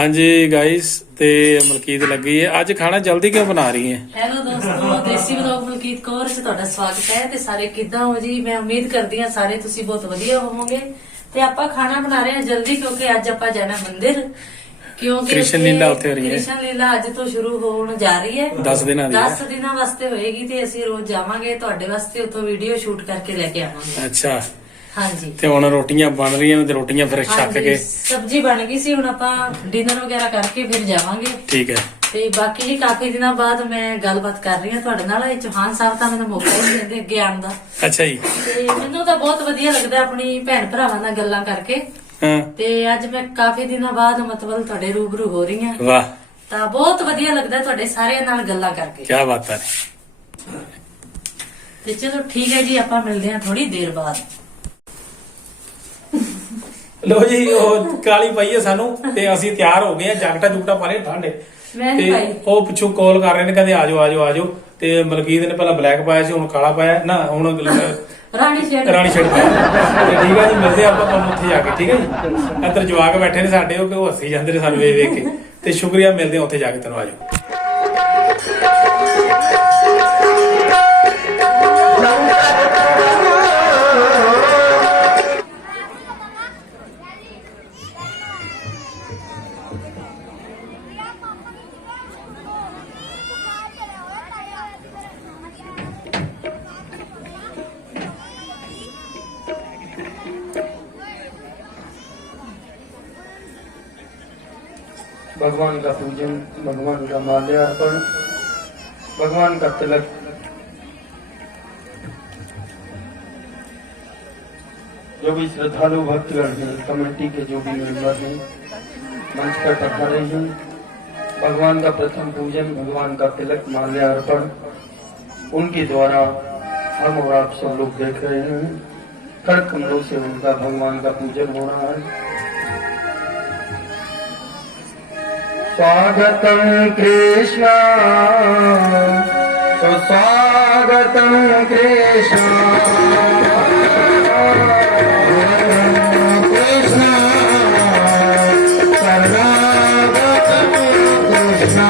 हाँ जी गाइस ते मलकीत लगी है ਅੱਜ ਖਾਣਾ ਜਲਦੀ ਕਿਉਂ ਬਣਾ ਰਹੀ ਹੈ। ਹੈਲੋ ਦੋਸਤੋ, ਦੇਸੀ ਵਲੌਗ ਮਲਕੀਤ ਕੌਰ ਚ ਤੁਹਾਡਾ ਸਵਾਗਤ ਹੈ। ਤੇ ਸਾਰੇ ਕਿੱਦਾਂ ਹੋ ਜੀ? ਮੈਂ ਉਮੀਦ ਕਰਦੀ ਹਾਂ ਸਾਰੇ ਤੁਸੀਂ ਬਹੁਤ ਵਧੀਆ ਹੋਵੋਗੇ। ਤੇ ਆਪਾਂ ਖਾਣਾ ਬਣਾ ਰਹੇ ਹਾਂ ਜਲਦੀ ਕਿਉਂਕਿ ਅੱਜ ਆਪਾਂ ਜਾਣਾ ਮੰਦਿਰ, ਕਿਉਂਕਿ ਕ੍ਰਿਸ਼ਨ ਲੀਲਾ ਉੱਥੇ ਹੋ ਰਹੀ ਹੈ। ਕ੍ਰਿਸ਼ਨ ਲੀਲਾ ਅੱਜ ਤੋਂ ਸ਼ੁਰੂ ਹੋਣ ਜਾ ਰਹੀ ਹੈ। 10 ਦਿਨਾਂ ਦੀ 10 ਦਿਨਾਂ ਵਾਸਤੇ ਹੋਏਗੀ ਤੇ ਅਸੀਂ ਰੋਜ਼ ਜਾਵਾਂਗੇ, ਤੁਹਾਡੇ ਵਾਸਤੇ ਉੱਥੋਂ ਵੀਡੀਓ ਸ਼ੂਟ ਕਰਕੇ ਲੈ ਕੇ ਆਵਾਂਗੇ। ਅੱਛਾ ਹਾਂਜੀ, ਤੇ ਹੁਣ ਰੋਟੀਆਂ ਬਣ ਰਹੀਆਂ ਨੇ ਤੇ ਰੋਟੀਆਂ ਫਿਰ ਛੱਕ ਹਾਂਜੀ, ਕੇ ਸਬਜ਼ੀ ਬਣ ਗਈ ਸੀ। ਹੁਣ ਆਪਾਂ ਡਿਨਰ ਵਗੈਰਾ ਕਰਕੇ ਫਿਰ ਜਾਵਾਂਗੇ। ਠੀਕ ਹੈ। ਤੇ ਬਾਕੀ ਜੀ ਕਾਫੀ ਦਿਨਾਂ ਬਾਅਦ ਮੈਂ ਗੱਲਬਾਤ ਕਰ ਰਹੀ ਹਾਂ ਤੁਹਾਡੇ ਨਾਲ। ਇਹ ਚੌਹਾਨ ਸਾਹਿਬ ਤਾਂ ਮੈਨੂੰ ਮੌਕਾ ਹੀ ਨਹੀਂ ਦਿੰਦੇ ਅੱਗੇ ਆਉਣ ਦਾ। ਅੱਛਾ ਜੀ। ਤੇ ਮੈਨੂੰ ਤਾਂ ਬਹੁਤ ਵਧੀਆ ਲੱਗਦਾ ਆਪਣੀ ਭੈਣ ਭਰਾਵਾਂ ਨਾਲ ਗੱਲਾਂ ਕਰਕੇ। ਹਾਂ ਤੇ ਅੱਜ ਮੈਂ ਕਾਫੀ ਦਿਨਾਂ ਬਾਅਦ ਮਤਲਬ ਤੁਹਾਡੇ ਰੂਬਰੂ ਹੋ ਰਹੀ ਹਾਂ, ਵਾਹ ਤਾਂ ਬਹੁਤ ਵਧੀਆ ਲੱਗਦਾ ਤੁਹਾਡੇ ਸਾਰਿਆਂ ਨਾਲ ਗੱਲਾਂ ਕਰਕੇ। ਕੀ ਬਾਤ ਹੈ। ਤੇ ਚਲੋ ਠੀਕ ਹੈ ਜੀ, ਆਪਾਂ ਮਿਲਦੇ ਹਾਂ ਥੋੜੀ ਦੇਰ ਬਾਅਦ। ਲੋ ਜੀ ਉਹ ਕਾਲੀ ਪਈ ਹੈ ਸਾਨੂੰ ਤੇ ਅਸੀਂ ਤਿਆਰ ਹੋ ਗਏ ਆ, ਜੈਕਟਾਂ ਜੁਕਟਾਂ ਪਾ ਲਏ ਠੰਡੇ। ਮੈਂ ਨਹੀਂ ਪਾਈ। ਉਹ ਪਿੱਛੋਂ ਕਾਲ ਕਰ ਰਹੇ ਨੇ, ਕਹਿੰਦੇ ਆਜੋ ਆਜੋ ਆਜੋ। ਤੇ ਮਲਕੀਤ ਨੇ ਪਹਿਲਾਂ ਬਲੈਕ ਪਾਇਆ ਸੀ, ਹੁਣ ਕਾਲਾ ਪਾਇਆ ਨਾ, ਹੁਣ ਰਾਣੀ ਸ਼ੇਡ ਪਾਇਆ। ਤੇ ਠੀਕ ਹੈ ਜੀ, ਮਿਲਦੇ ਆਪਾਂ ਤੁਹਾਨੂੰ ਉੱਥੇ ਜਾ ਕੇ। ਠੀਕ ਹੈ ਜੀ। ਇੱਧਰ ਜਵਾਕ ਬੈਠੇ ਨੇ ਸਾਡੇ, ਉਹ ਹੱਸੀ ਜਾਂਦੇ ਨੇ ਸਾਨੂੰ ਵੇਖ ਵੇਖ ਕੇ। ਤੇ ਸ਼ੁਕਰੀਆ, ਮਿਲਦੇ ਆ ਉੱਥੇ ਜਾ ਕੇ, ਤੈਨੂੰ ਆਜੋ। भगवान का पूजन, भगवान का माल्यार्पण, भगवान का तिलक। जो भी श्रद्धालु भक्तगण हैं, कमेटी के जो भी मेंबर हैं, मंच पर पधारे हैं, भगवान का प्रथम पूजन, भगवान का तिलक, माल्यार्पण उनके द्वारा हम और आप सब लोग देख रहे हैं। कर कमलों से उनका भगवान का पूजन हो रहा है। स्वागतं कृष्ण सुस्वागतं कृष्ण कृष्ण शरणागतं कृष्ण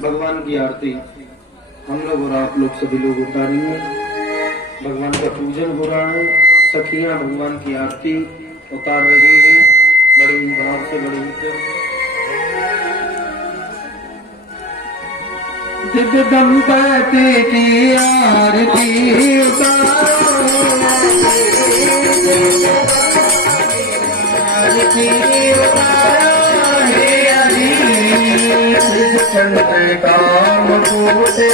भगवान की आरती हम लोग और आप लोग सभी लोग उतारेंगे। भगवान का पूजन हो रहा है, सखियां भगवान की आरती उतार रही हैं बड़े ही भाव से, बड़े ही जगदम्बा की आरती उतारो, आरती उतारो हे हरि। चंद्र काम पूते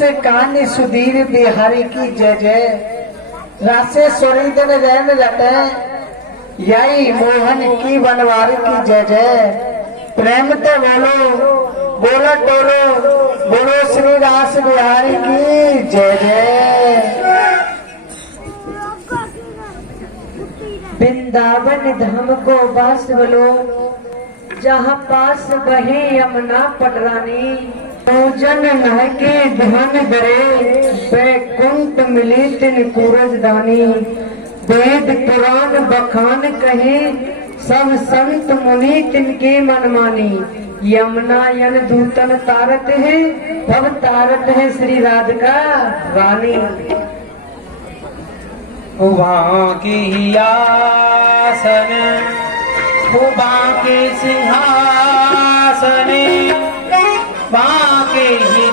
कहानी सुधीर बिहारी की जय जय। रासे सोरी दिन रहन रटे यही मोहन की बनवारी की जय जय। प्रेम ते बोलो बोलो टोलो बोलो श्री रास बिहारी की जय जय। वृंदावन धाम को वास बोलो जहाँ पास बहे यमुना पटरानी। भोजन नहके ध्यान धरे बैकुंठ मिली तिन सूरज दानी। वेद पुराण बखान कहे सब संत मुनि तिनके मन मानी। यमुना यन दूतन तारत है तब तारत है श्री राधिका रानी। वहाँ की आसन वहाँ के सिंहासन वहाँ के ही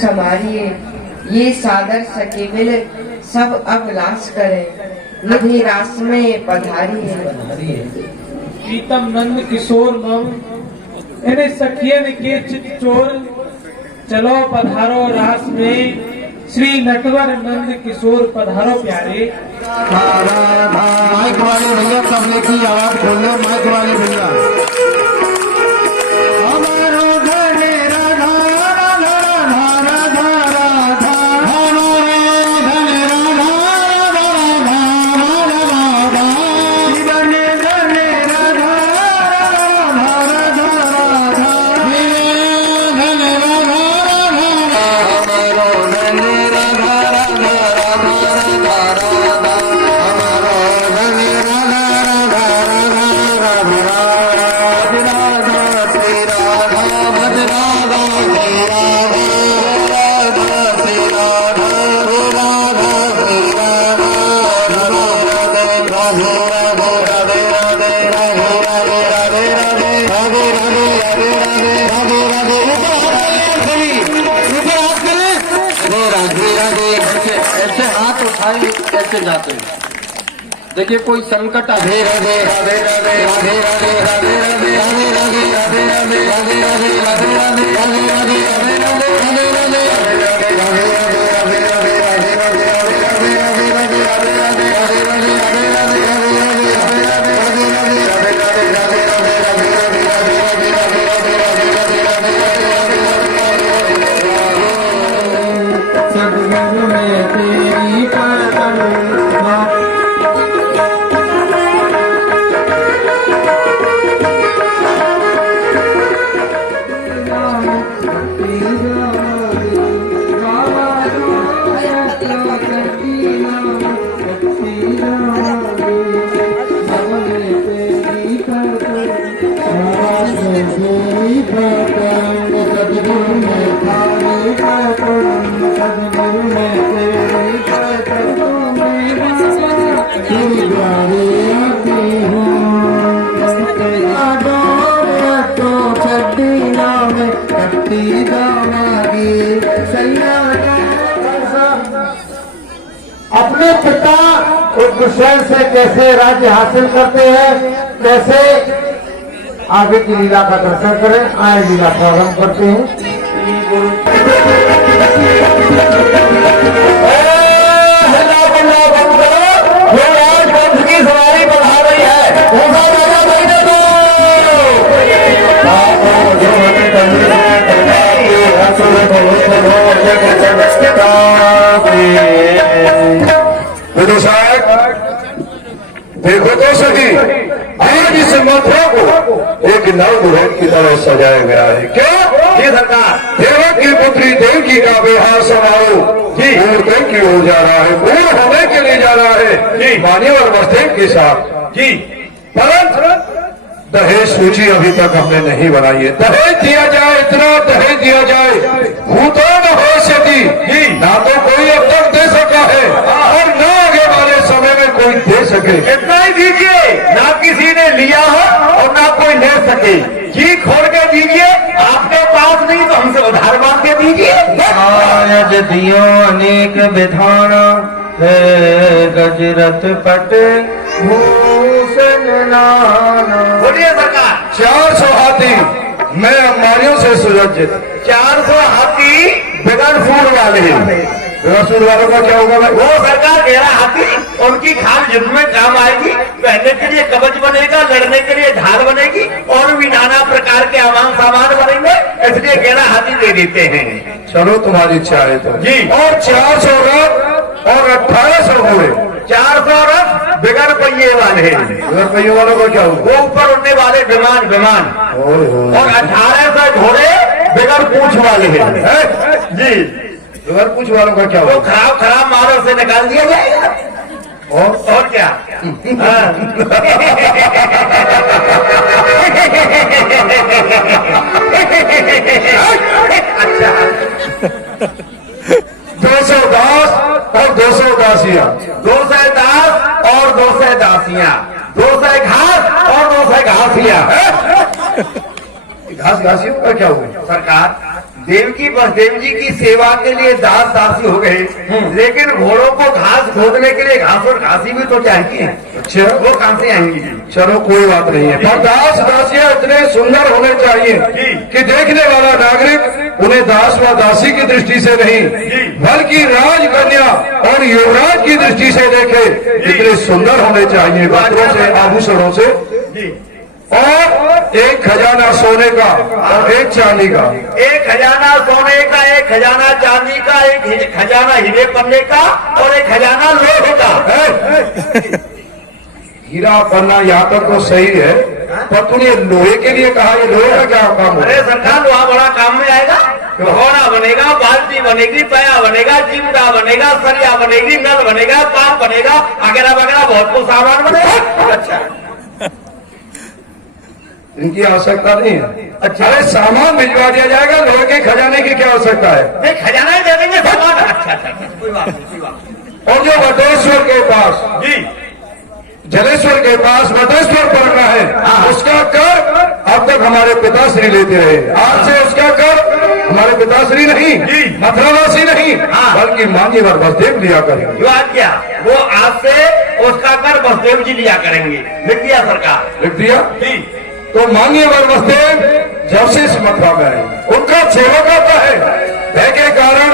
संभारिए ये सादर सके मिल सब अभिलाष करे निधि रास में पधारिए। प्रीतम नंद किशोर मम इन्हें सखियन के चित चोर चलो पधारो रास में श्री नटवर नंद किशोर पधारो प्यारे। माइक वाले भैया तबले की आवाज खोल लो। माइक वाले भैया ऐसे हाथ उठाए कैसे जाते हैं। देखिए कोई संकट राधे राधे राधे राधे राधे राधे राधे राधे राधे राधे राधे राधे राधे राधे राधे राधे राधे सदगुरु में तेरी पकड़ अपने पिता हुसैन से कैसे राज्य हासिल करते हैं, कैसे आगे की लीला का दर्शन करें। आए लीला प्रारंभ करते हैं। सवारी बढ़ा रही है देखो तो सही आज इस मथुरा को एक नव दुल्हन की तरह सजाया गया है। क्यों? ये सरकार देवक की पुत्री देवकी का विवाह समारोह जी मूर्ति की ओर जा रहा है, पूर्ण होने के लिए जा रहा है जी मान्यवर वसुदेव के साथ जी। परंतु दहेज सूची अभी तक हमने नहीं बनाई है। दहेज दिया जाए, इतना दहेज दिया जाए भूतो न हो सकी जी, ना तो कोई अब तक दे सका है और न आगे वाले समय में कोई दे सके। इतना ही दीजिए, ना किसी ने लिया हो और ना कोई ले सके जी। खोल के दीजिए, आपके पास नहीं तो हमसे उधार मांग के दीजिए। आज दियो अनेक विधान गजरत पट भूषण नाना। बोलिए सरकार। 400 हाथी मैं अंबानियों से सुसज्जित, 400 हाथी बगैर सूर वाले। बगैर सूर वालों का क्या होगा भाई? वो सरकार घेरा हाथी, उनकी खाल युद्ध में काम आएगी, पहनने के लिए कवच बनेगा, लड़ने के लिए ढाल बनेगी और भी नाना प्रकार के अमान सामान बनेंगे, इसलिए घेरा हाथी दे देते हैं। चलो तुम्हारी इच्छा है तो जी। और 400 रथ और 1800 घोड़े। 400 रथ बगैर पहिए वाले, बगैर पहिए वालों को क्या होगा? वो ऊपर उड़ने वाले विमान और 1800 घोड़े बगैर पूंछ वाले हैं जी। बगैर पूंछ वालों का क्या होगा? वो खराब मालों से निकाल दिया जाएगा और क्या। अच्छा 210 और 200 दासियां, 210 और 200 दासियां, 200 घास और 200 घासियां। घासियों का क्या हुआ? सरकार देवकी वसुदेव जी की सेवा के लिए दास दासी हो गए, लेकिन घोड़ों को घास खोदने के लिए घास और घासी भी तो चाहिए। अच्छा वो कहां से आएंगी? चलो कोई बात नहीं है, पर दास दासियां इतने सुंदर होने चाहिए कि देखने वाला नागरिक उन्हें दास व दासी की दृष्टि से नहीं बल्कि राजकन्या और युवराज की दृष्टि से देखे। इतने सुंदर होने चाहिए, वस्त्रों से, आभूषणों से। और एक खजाना सोने का और एक चांदी का। एक खजाना सोने का, एक खजाना चांदी का, एक खजाना हीरे पन्ने का और एक खजाना लोहे का। हीरा पन्ना यहाँ तक तो सही है, पर तूने लोहे के लिए कहा, ये लोहे का क्या काम है? अरे सरकार लोहा बड़ा काम में आएगा। घोड़ा बनेगा, बाल्टी बनेगी, पया बनेगा, चिमटा बनेगा, सरिया बनेगी, नल बनेगा, पाप बनेगा, वगैरह वगैरह बहुत कुछ सामान बनेगा। अच्छा इनकी आवश्यकता नहीं है। अच्छा अरे सामान भिजवा दिया जाएगा, लोहे के खजाने की क्या आवश्यकता है? खजाना ही दे देंगे सामान। अच्छा कोई बात नहीं। और जो वटेश्वर के पास जी, जलेश्वर के पास वटेश्वर पड़ना है, उसका कर अब तक हमारे पिताश्री लेते रहे। आज से उसका कर हमारे पिताश्री नहीं, मथुरावासी नहीं, बल्कि मांझीवर वसुदेव लिया करेंगे। क्या वो आज से उसका कर बसदेव जी लिया करेंगे। लिख दिया सरकार। लिख दिया जी। तो माननीय वर बसदेव जब से इस मथुरा में आए, उनका सेवक आता है, भय के कारण,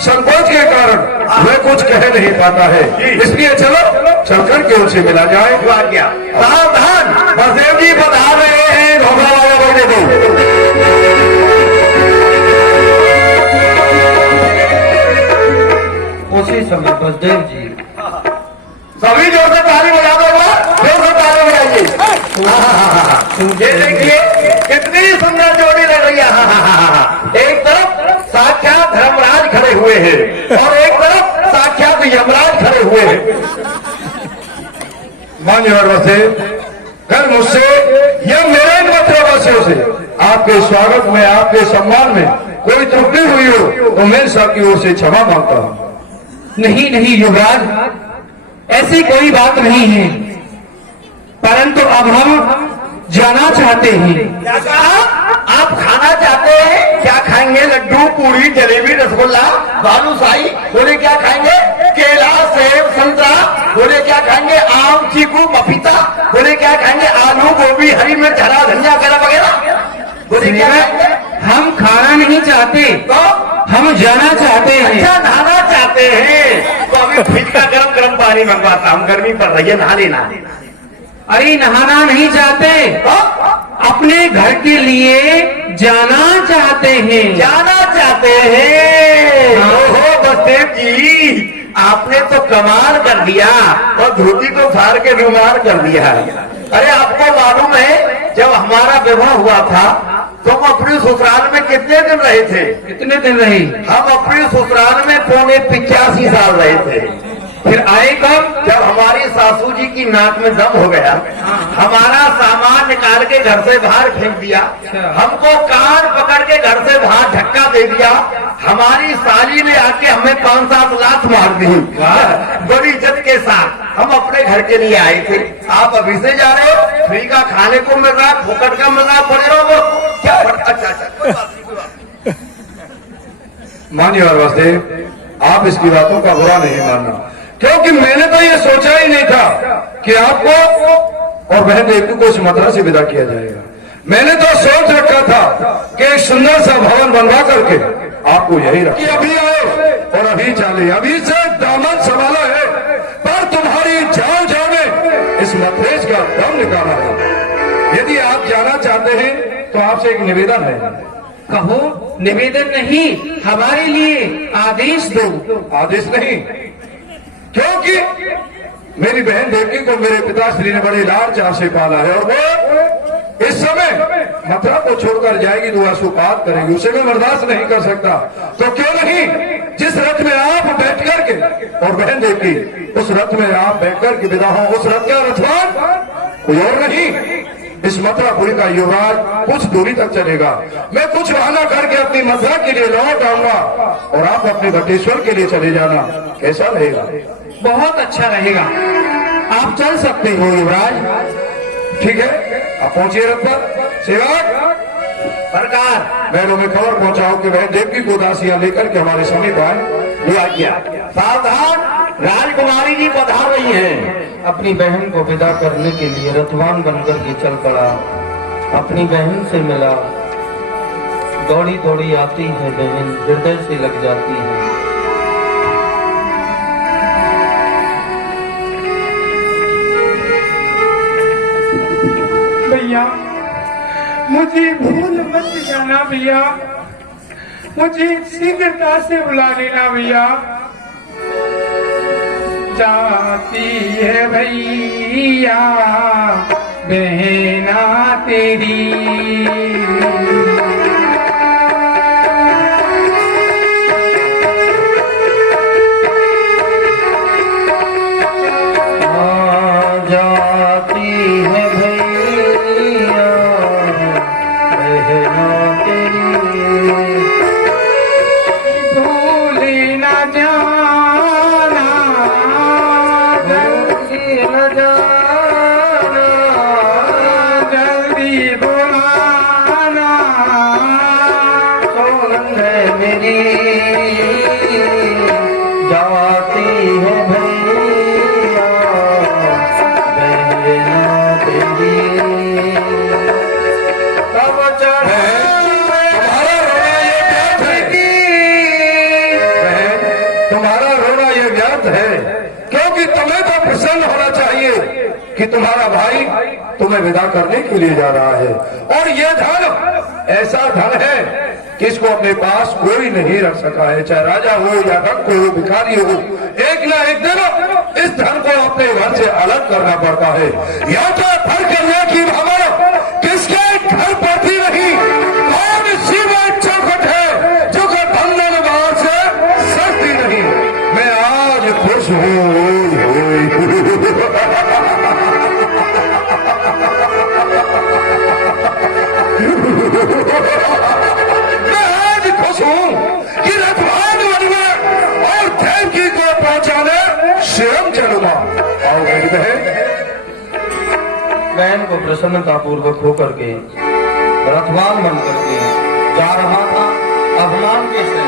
संकोच के कारण वह कुछ कह नहीं पाता है, इसलिए चलो चलकर के उनसे मिला जाए। क्या सावधान, बसदेव जी बता रहे हैं। घोड़ा वाला बोलने दो। उसी समय बसदेव जी सभी जोर से ताली बजा दो, जोर से ताली बजाइए। ये देखिए कितनी सुंदर जोड़ी लग रही है। एक तरफ साक्षात धर्मराज खड़े हुए हैं और एक तरफ साक्षात यमराज खड़े हुए हैं। मान्य वर बसदेव, कल मुझसे या मेरे इन मथुरावासियों से आपके स्वागत में, आपके सम्मान में कोई त्रुटि हुई हो तो मैं सबकी ओर से क्षमा मांगता हूँ। नहीं नहीं युवराज, ऐसी कोई बात नहीं है, परंतु अब हम जाना चाहते हैं। क्या कहा? आप खाना चाहते हैं? क्या खाएंगे? लड्डू, पूरी, जलेबी, रसगुल्ला, बालूशाही? बोले क्या खाएंगे? केला, सेब, संतरा? बोले क्या खाएंगे? आम, चीकू, पपीता? बोले क्या खाएंगे? आलू, गोभी, हरी मिर्च, हरा धनिया वगैरह वगैरह? बोले क्या खाएंगे? हम खाना नहीं चाहते, तो हम जाना चाहते हैं। अच्छा, नहाना चाहते हैं तो अभी फ्रिज का गरम गरम पानी मंगवाता हूँ, गर्मी पड़ रही है, नहा लेना। अरे नहाना नहीं चाहते, तो अपने घर के लिए जाना चाहते हैं। जाना चाहते हैं। ओहो बसदेव जी, आपने तो कमाल कर दिया और धोती तो फाड़ के रुमाल कर दिया। अरे आपको मालूम है जब हमारा विवाह हुआ था तो हम अपने ससुराल में कितने दिन रहे थे? कितने दिन रही? हम अपने ससुराल में पौने 85 साल रहे थे। फिर आए कब? जब हमारी सासू जी की नाक में दम हो गया, हमारा सामान निकाल के घर से बाहर फेंक दिया, हमको कान पकड़ के घर से बाहर धक्का दे दिया, हमारी साली ने आके हमें 5-7 लात मार दी बड़ी इज्जत के साथ। हम अपने घर के लिए आए थे। आप अभी से जा रहे हो? फ्री का खाने को मिल रहा, फुकट का मिल रहा, पड़े रहो क्या? अच्छा। मान्य वर बसदेव, आप इसकी बातों का बुरा नहीं मानना, क्योंकि मैंने तो ये सोचा ही नहीं था कि आपको और बहन देवी को इस मथुरा से विदा किया जाएगा। मैंने तो सोच रखा था कि एक सुंदर सा भवन बनवा करके आपको यही रखा। अभी आए और अभी चले, अभी से दामन संभाला है, पर तुम्हारी जान में इस मथुरेश का दम निकाला है। यदि आप जाना चाहते हैं तो आपसे एक निवेदन है। कहो। निवेदन नहीं, हमारे लिए आदेश दो। आदेश नहीं, क्योंकि मेरी बहन देवकी को मेरे पिताश्री ने बड़े लाड़ चाव से पाला है और वो इस समय मथुरा को छोड़कर जाएगी तो आशुपात करेगी, उसे मैं बर्दाश्त नहीं कर सकता। तो क्यों नहीं जिस रथ में आप बैठ करके और बहन देवकी उस रथ में आप बैठ करके विदा हो, उस रथ का रथवान कोई और नहीं, इस मथुरापुरी का युवराज कुछ दूरी तक चलेगा। मैं कुछ बहाना करके अपनी मथुरा के लिए लौट आऊंगा और आप अपने घटेश्वर के लिए चले जाना। कैसा रहेगा? बहुत अच्छा रहेगा, आप चल सकते हो युवराज। ठीक है, आप पहुंचिए रथ पर। सेवक सरकार, महलों में खबर पहुंचाओ कि वह देवकी को दासियां लेकर के हमारे समीप आए। लिया गया। सावधान, राजकुमारी जी पधार रही हैं। अपनी बहन को विदा करने के लिए रथवान बनकर के चल पड़ा। अपनी बहन से मिला, दौड़ी दौड़ी आती है बहन, हृदय से लग जाती है। भैया मुझे भूल मत जाना भैया, मुझे शीघ्रता से बुला लेना भैया। जाती है भैया बहना तेरी, जाती है भैया बहना तेरी, भूल न जाना, जल्दी न जाना, जल्दी बुलाना, सोनम है मेरी, जाती है भैया व्यर्थ है, क्योंकि तुम्हें तो प्रसन्न होना चाहिए कि तुम्हारा भाई तुम्हें विदा करने के लिए जा रहा है। और ये धन ऐसा धन है कि इसको अपने पास कोई नहीं रख सका है, चाहे राजा हो या भक्त हो, भिखारी हो, एक ना एक दिन इस धन को अपने घर से अलग करना पड़ता है। या तो भर करने की खबर किसके घर पड़ती नहीं, कौन सी बात चौखट है जो कि बंधन बाहर से सस्ती नहीं। मैं आज खुश हूँ, मैं आज खुश हूँ कि रथवान बनूंगा और देवकी को पहुंचाने स्वयं चलूंगा। और मेरी बहन को प्रसन्नता पूर्वक होकर के रथवान बन करके जा रहा था अभिमान के से,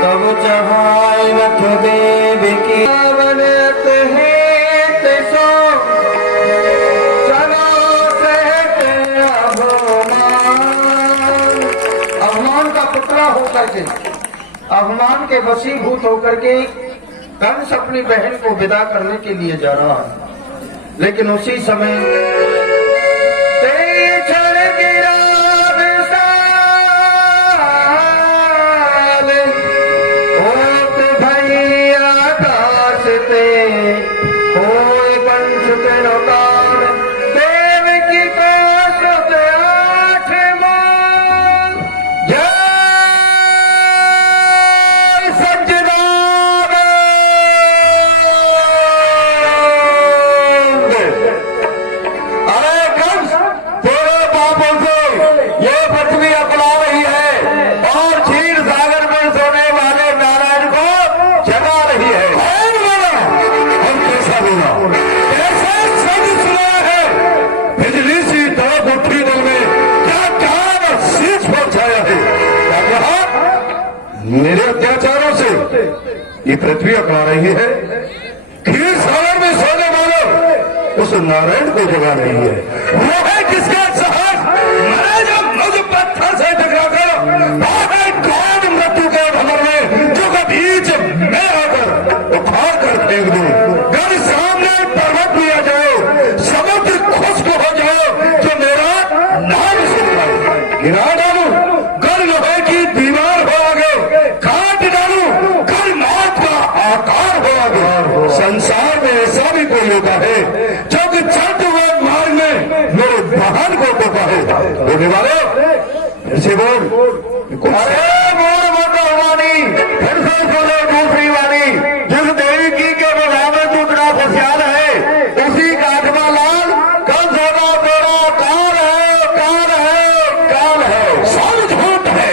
तब चढ़ाए रथ देव की बनत हेत सो चलो सहत अभिमान का पुतला होकर के, अभिमान के वशीभूत होकर के कंस अपनी बहन को विदा करने के लिए जा रहा है। लेकिन उसी समय मेरे अत्याचारों से ये पृथ्वी अकड़ा रही है, खीर सागर में सोने वाले उस नारायण को जगा रही है। वो है किसका साहस मरे जब मुझ पत्थर से टकराकर, वो है कौन मृत्यु के भंवर में जो के बीच में आकर उखाड़ कर फेंक दूं। घर सामने पर्वत भी आ जाओ, समुद्र खुश्क हो जाओ, जो मेरा नाम सुनता है गिरा डालू, घर लोहे की दीवार हो आगे काट डालू, घर मौत का आकार हो आगे। संसार में ऐसा भी कोई होता है जो कि चलते हुए मार्ग में मेरे वाहन को टोका है। बोलने वाले फिर से बोल, अरे बोल बोलो वाणी, फिर से बोलो दूसरी वाणी। जिस देवी की के विवाह में तू बड़ा खुशियाल है, उसी का आत्मा लाल कल सोना तेरा काल है, काल है, काल है। सब झूठ है,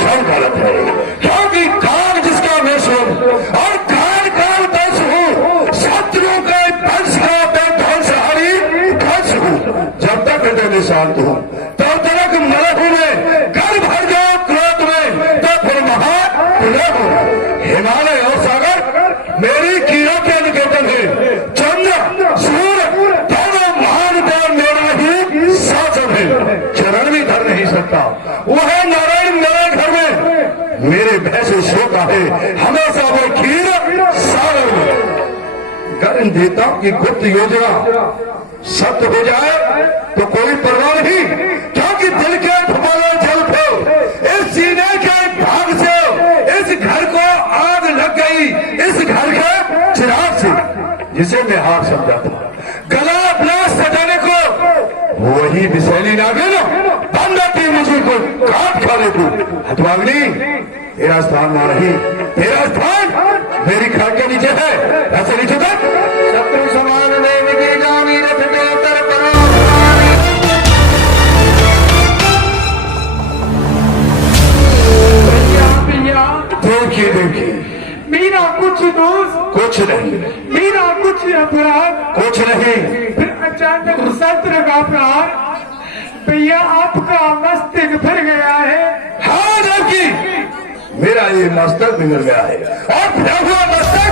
सब गलत है, क्योंकि काल जिसका मैं हूँ और काल काल दस हूँ, शत्रु के वंश का मैं ध्वंसहारी ध्वंस हूँ। जब तक हृदय में शांत हूँ तब तक मरत हूँ मैं, घर भर जाओ क्रोध में तो फिर महाप्रलय हूँ। हिमालय और सागर मेरी कीड़ों के निकेतन है, चंद्र सूर्य दोनों महान देव मेरा ही शासन है। चरण भी धर नहीं सकता, वह नारायण मेरे घर में मेरे भैंस सोता है, हमेशा वो खीर सागर में। अगर इन देवताओं की गुप्त योजना सत्य हो जाए तो कोई परवाह नहीं, क्योंकि दिल के धुमाले जल पे इस सीने के भाग से इस घर को आग लग गई, इस घर के चिराग से जिसे मैं हार समझा था। गला अपना सजाने को वही विषैली नागिन बंद थी, मुझे को काट खा ले तू हथवाग्नि। तेरा स्थान वहां नहीं, तेरा स्थान मेरी खाट के नीचे है, ऐसे नीचे तक शत्रु समान देव की जानी रथ में उतर पड़ा। देखिए देखिए, मेरा कुछ दोष, कुछ नहीं, मेरा कुछ अपराध, कुछ नहीं। फिर अचानक शस्त्र का प्रहार, भैया आपका मस्तक फिर गया है। हाँ देखी, मेरा ये मस्तक बिगड़ गया है, और फिर हुआ मस्तक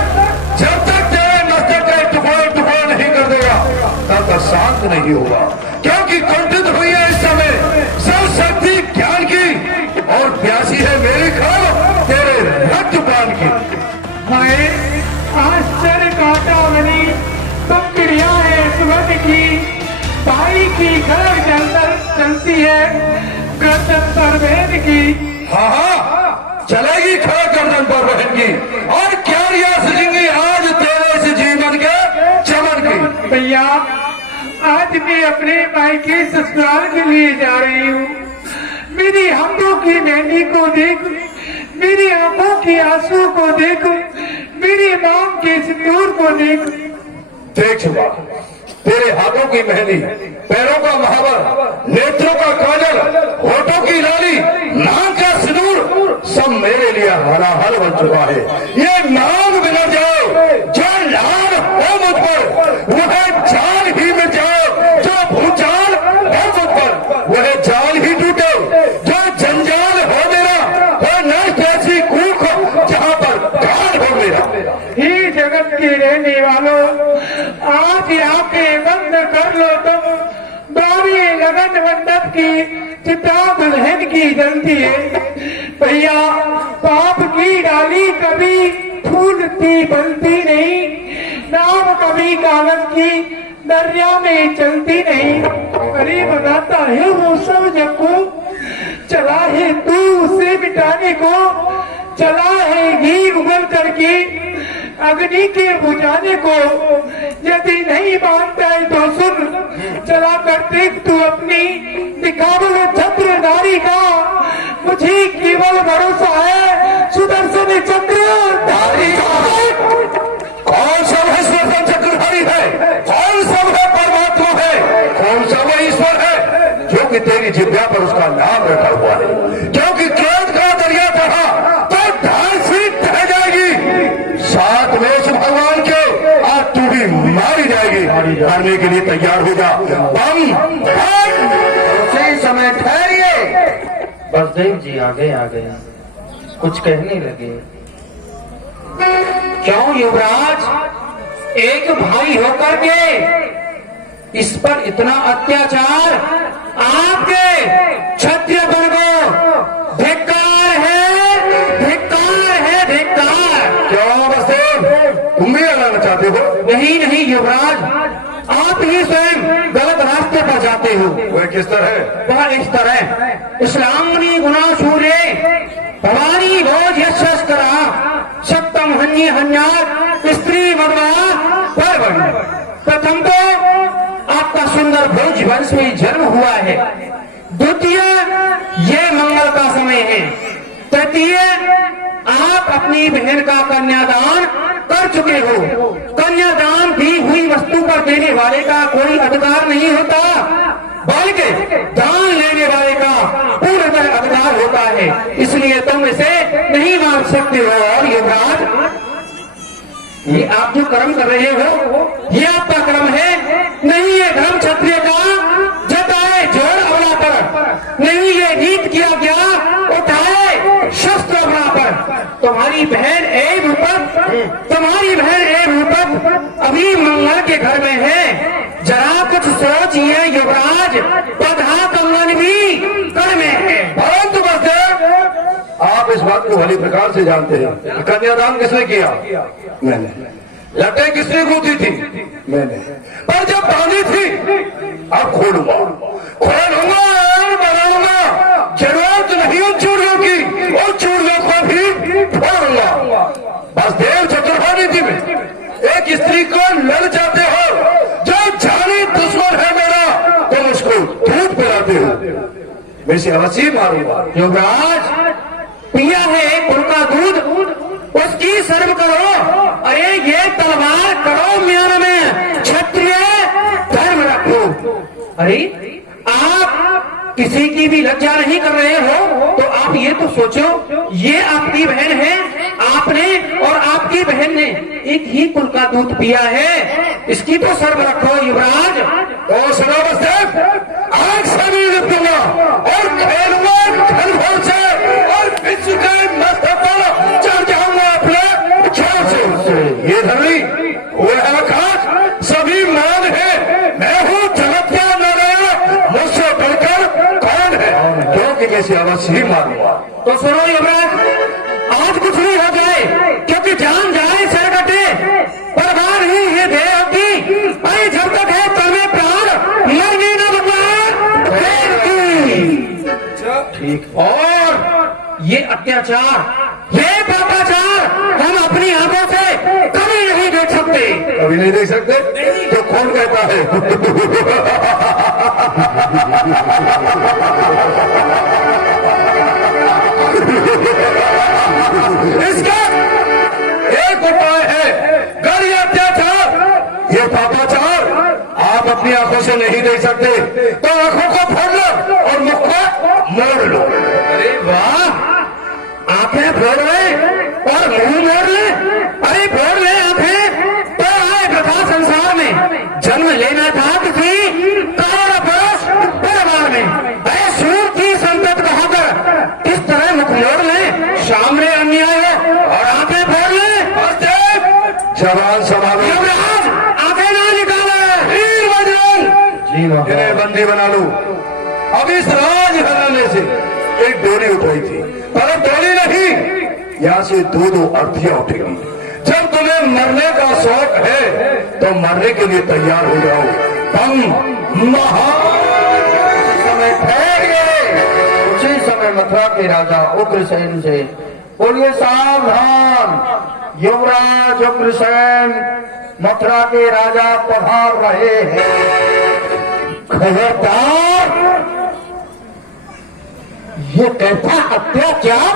जब तक तेरे मस्तक के टुकड़े टुकड़े नहीं कर देगा तब तक शांत नहीं होगा, क्योंकि कुंठित हुई है इस समय सब शक्ति ज्ञान की, और प्यासी है मेरी खाओ तेरे रक्तपान की। हाय आश्चर्य काटा बनी बकरियां है स्वर्ण की, भाई की घर के अंदर चलती है गर्दन पर बहन की। हाँ हाँ, चलेगी खड़ा गर्दन पर बहन की। और क्या रिया सजेंगी आज तेरे इस जीवन के चमन की। भैया आज मैं अपने मायके ससुराल के लिए जा रही हूँ। मेरी हाथों की मेहंदी को देख, मेरी आंखों की आंसू को देख, मेरी मांग के सिंदूर को देख। देख चुका तेरे हाथों की मेहंदी, पैरों का महावर, नेत्रों का काजल, होठों की लाली, नाक का सिंदूर, सब मेरे लिए हलाहल बन चुका है। ये नाम बिगड़ जाए जो लाल हो मुझ पर, वह जाल ही मिल जाए जो भूचाल हो मुझ पर, वह जाल ही टूटे जो जंजाल हो मेरा, वह नष्ट ऐसी कूख जहां पर काल हो मेरा। ही जगत के रहने वालों, आज यहाँ पे बंद कर लो तुम बारी लगन मंडप की, चिता दुल्हन की जलती है। भैया पाप की डाली कभी फूलती बनती नहीं, नाम कभी कागज की दरिया में चलती नहीं। अरे बनाता है वो सब जग को, चला है तू उसे मिटाने को, चला है घी उगल करके अग्नि के बुझाने को। यदि नहीं मानता है तो सुन, चला कर देख तू अपनी दिखावल छत्र नारी का, मुझे केवल भरोसा है सुदर्शन चक्र धारी का। कौन सब है सुदर्शन चक्रधारी है, कौन सब है परमात्मा है, कौन सा वो ईश्वर है जो कि तेरी जिब्या पर उसका नाम रखा हुआ है। क्योंकि क्रोध का दरिया बहा तो ढाल से बह जाएगी, साथ में उस भगवान के आज तू भी मारी जाएगी। मारने के लिए तैयार हो जा। बम उसी समय ठहरिए। बसदेव जी आगे आ गए, कुछ कहने लगे। क्यों युवराज, एक भाई होकर के इस पर इतना अत्याचार? आपके क्षत्रिय वर्गों धिक्कार है, धिक्कार है, धिक्कार। क्यों बसदेव, तुम भी हराना चाहते हो? नहीं नहीं युवराज, आप ही स्वयं गलत रास्ते पर जाते हो। वह किस तरह? वह इस तरह, इस्लामनी गुना सूर्य भवानी भोज यशस्करा सप्तम हन्य हन्यात स्त्री मदवा परवन। प्रथम तो आपका सुंदर भोज वंश में जन्म हुआ है, द्वितीय ये मंगल का समय है, तृतीय आप अपनी बहन का कन्यादान कर चुके हो। कन्यादान दी हुई वस्तु पर देने वाले का कोई अधिकार नहीं होता, बल्कि दान लेने वाले का पूर्णतः अधिकार होता है। इसलिए तुम इसे नहीं मान सकते हो। और युवराज, ये आप जो कर्म कर रहे हो ये आपका कर्म है, नहीं ये धर्म क्षत्रिय का जताए जोर अवला पर, नहीं ये नीत किया गया उठाए शस्त्र अवला पर। तुम्हारी बहन एवं रूपक, तुम्हारी बहन एवं रूपक अभी मंगल के घर में है। जरा कुछ सोचिए युवराज, पधा कंगन भी कर में है। परंतु बसदेव, आप इस बात को भली प्रकार से जानते हैं। कन्यादान किसने किया? मैंने। लटें किसने गूंथी थी? मैंने। पर जब बांधी थी, अब खोलूंगा और बनाऊंगा। जरूरत नहीं उन चूड़ियों की, और चूड़ियों को भी फोड़ूंगा। बसदेव चतुर्भानी जी में एक स्त्री को लड़ जाते हो, जो जानी दुश्मन है मेरा, तुम उसको दूध पिलाते हो, मैं इसे अवश्य मारूंगा। युवराज, पिया है उनका दूध, उसकी शर्म करो। अरे ये तलवार करो म्यान में, क्षत्रिय धर्म रखो। अरे आप किसी की भी लज्जा नहीं कर रहे हो, तो आप ये तो सोचो, ये आपकी बहन है, आपने और आपकी बहन ने एक ही कुल का दूध पिया है, इसकी तो शर्म रखो युवराज। और सुनो बसदेव, आग से भी निपटूंगा और खेलूंगा घर भर से, और विश्व के मस्तक पर चढ़ जाऊंगा अपने छाव से। ये धरनी वो आकाश सभी मान है, मैं हूँ जगत का नारायण, मुझसे बढ़कर कौन है, क्योंकि मैं इसे अवश्य ही मारूंगा। तो सुनो युवराज, आज कुछ नहीं हो जाए, क्योंकि जान जाए सर कटे, और ये अत्याचार, ये पापाचार हम अपनी आंखों से कभी नहीं देख सकते। कभी नहीं देख सकते? तो कौन कहता है? इसका एक उपाय है, गैर अत्याचार, ये पापाचार आप अपनी आंखों से नहीं देख सकते तो आंखों को फोड़ लो और मुख को मोड़ लो। अरे वाह, आंखें फोड़ ले और मुंह मोड़ ले। अरे फोड़ ले आंखें तो आए प्रथा संसार में जन्म लेना था किसी करोड़ पुरुष परिवार में। अरे सूर की संतत कहकर किस तरह मुख मोड़ ले, सामने अन्याय हो और आंखें फोड़ ले। जवान संभालो, युवराज आंखें ना निकाले। वीर बजरंग, इन्हें बंदी बना लो। अब इस राज घराने से एक डोरी उठाई थी, पर अब डोरी नहीं, यहाँ से दो दो अर्थियां उठेगी। जब तुम्हें मरने का शौक है तो मरने के लिए तैयार हो जाओ। तुम महान समय ठहर गए। उसी समय मथुरा के राजा उग्रसेन से बोलिए सावधान, युवराज उग्रसेन मथुरा के राजा पधार रहे हैं। खबरदार, ये कैसा अत्याचार,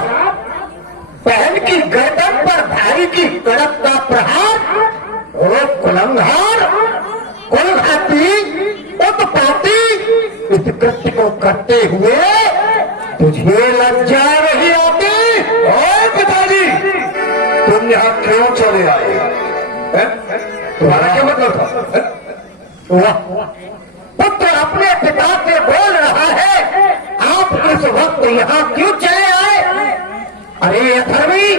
बहन की गर्दन पर भाई की कड़क का प्रहार। ओ कुलंगार, कुलघाती, उत्पाती, इस कृत्य को करते हुए तुझे लज्जा नहीं आती? ओए पिताजी, तुम यहाँ क्यों चले आए? तुम्हारा क्या मतलब था? पुत्र अपने पिता से बोल रहा है, आप इस वक्त यहाँ क्यों चले आए? अरे अथर्वी,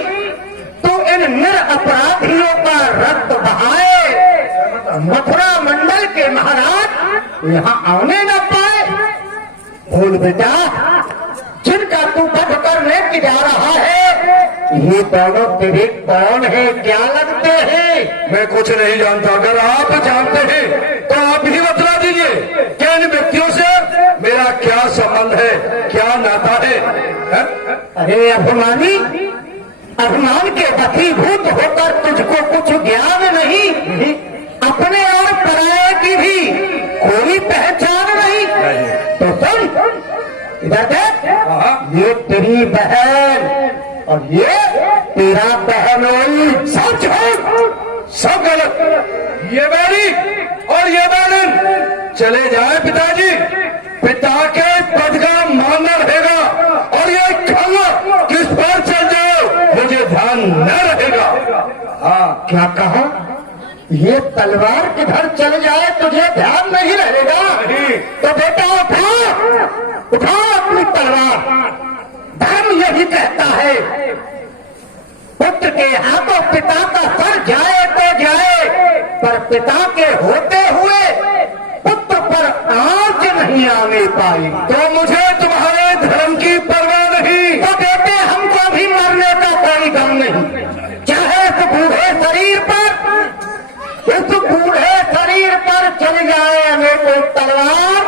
तू इन निरपराधियों का रक्त बहाए मथुरा मंडल के महाराज यहाँ आने न पाए। बोल बेटा, जिनका तू वध करने की जा रहा है, ये दोनों तेरे कौन है, क्या लगते हैं? मैं कुछ नहीं जानता। अगर आप जानते हैं तो आप ही बतला दीजिए कि इन व्यक्तियों से मेरा क्या संबंध है, क्या नाता है? अरे अभिमानी, अभिमान के वशीभूत होकर तुझको कुछ ज्ञान नहीं, अपने और पराये की भी कोई पहचान नहीं। तो सुन, इधर देख, ये तेरी बहन और ये तेरा बहनोई। सब झूठ, सब गलत। ये बेड़ी और ये बहन चले जाए पिताजी, पिता के पद का मानना रहेगा, और ये खबर किस पर चल जाओ मुझे ध्यान न रहेगा। हाँ, क्या कहा? ये तलवार किधर चल जाए तुझे ध्यान नहीं रहेगा? तो बेटा उठा अपनी तलवार। धर्म यही कहता है, पुत्र के हाथों पिता का सर जाए तो जाए, पर पिता के होते हुए पुत्र पर आंच नहीं आने पाई। तो मुझे तुम्हारे धर्म की परवाह नहीं। तो बेटे, हमको भी मरने का कोई गम नहीं, चाहे इस बूढ़े शरीर पर चल जाए हमें कोई तलवार,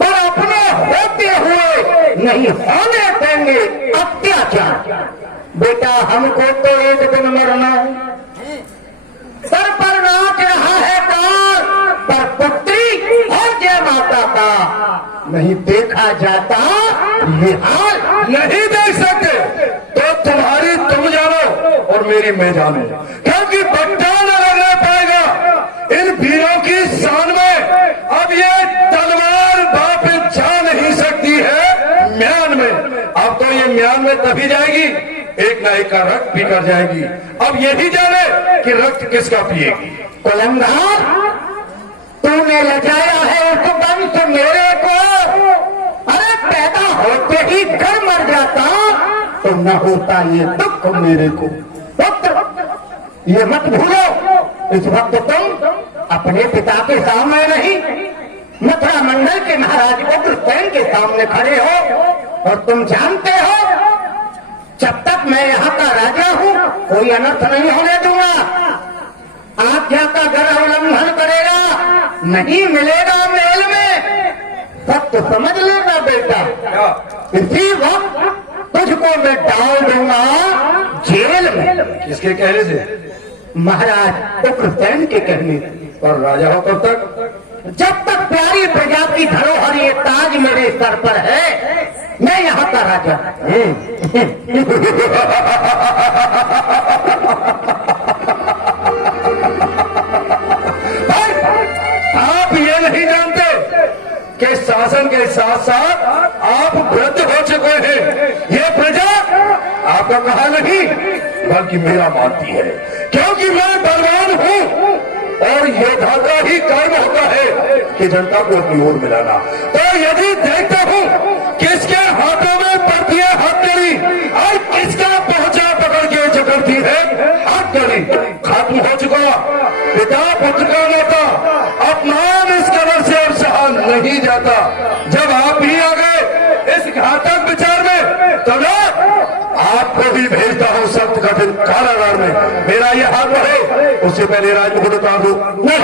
पर अपने होते हुए नहीं होने देंगे अत्याचार। बेटा, हमको तो एक दिन मरना है। सर पर नाच रहा है काल, पर पुत्री और जय माता का नहीं देखा जाता ये हाल। नहीं देख सकते तो तुम्हारी तुम जानो और मेरी मैं जानो, क्योंकि बट्टा न लगना पाएगा इन वीरों की शान में। अब ये तलवार वापस जा नहीं सकती है म्यान में। अब तो ये म्यान में तभी जाएगी एक ना एक का रक्त पी कर जाएगी। अब यही जाने कि रक्त किसका पिएगी। कुलंगार, तूने लजाया है उस वंश मेरे को। अरे पैदा होते ही घर मर जाता तो न होता ये दुख मेरे को। पुत्र, ये मत भूलो, इस वक्त तुम अपने पिता के सामने नहीं, मथुरा मंडल के महाराज उग्रसेन के सामने खड़े हो, और तुम जानते हो जब तक मैं यहाँ का राजा हूँ कोई अनर्थ नहीं होने दूंगा। आज्ञा का अगर उल्लंघन करेगा नहीं मिलेगा मेल में। सब तो समझ लेना बेटा, क्या? इसी वक्त तुझको मैं डाल दूंगा जेल में। किसके कहने से? महाराज उग्रसेन के कहने से। पर राजा हो कब तक? जब तक प्यारी प्रजा की धरोहर ये ताज मेरे सर पर है, मैं यहाँ का राजा। आप ये नहीं जानते कि शासन के साथ साथ आप वृद्ध हो चुके हैं। ये प्रजा आपका कहा नहीं बल्कि मेरा मानती है, क्योंकि मैं बलवान हूँ और योद्धा का ही कर्म होता है कि जनता को अपनी ओर मिलाना। तो यदि देखता हूँ किसके हाथों में पड़ती है हथकड़ी और किसका पहुंचा पकड़ के जकड़ती है हथकड़ी, खत्म हो चुका पिता पुत्र का नाता। अपमान इस कदर से अब सहा नहीं जाता। जब आप ही आ गए इस घातक विचार में, तो ना आपको भी भेजता हूँ सख्त कठिन कारागार में। मेरा ये हाथ बढ़े उससे पहले राजमुकुट उतार दो। नहीं,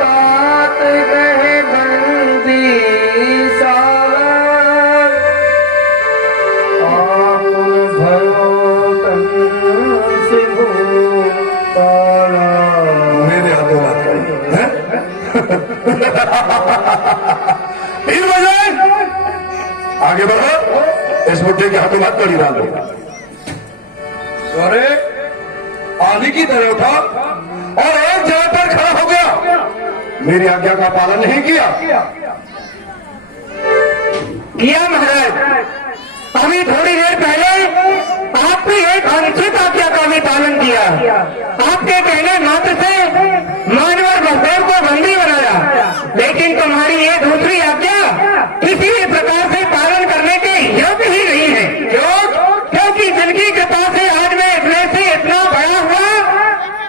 तात गए बंदी सावर, आकुल भयो तन से भूपाला। मेरे हाथों बात करेंगे तीन बजे आगे बढ़ो, इस बुढ़े के हाथों बात करी डाल दो। अरे आंधी की तरह उठा और एक जगह पर खड़ा हो गया, मेरी आज्ञा का पालन नहीं किया। किया महाराज, अभी थोड़ी देर पहले आपने एक अनुचित आज्ञा का भी पालन किया। आपके कहने मात्र से मानवर बलदेव को बंदी बनाया, लेकिन तुम्हारी ये दूसरी आज्ञा किसी भी प्रकार से पालन करने के योग्य ही नहीं है। क्योंकि जिनकी कृपा से आज मैं इतने से इतना बड़ा हुआ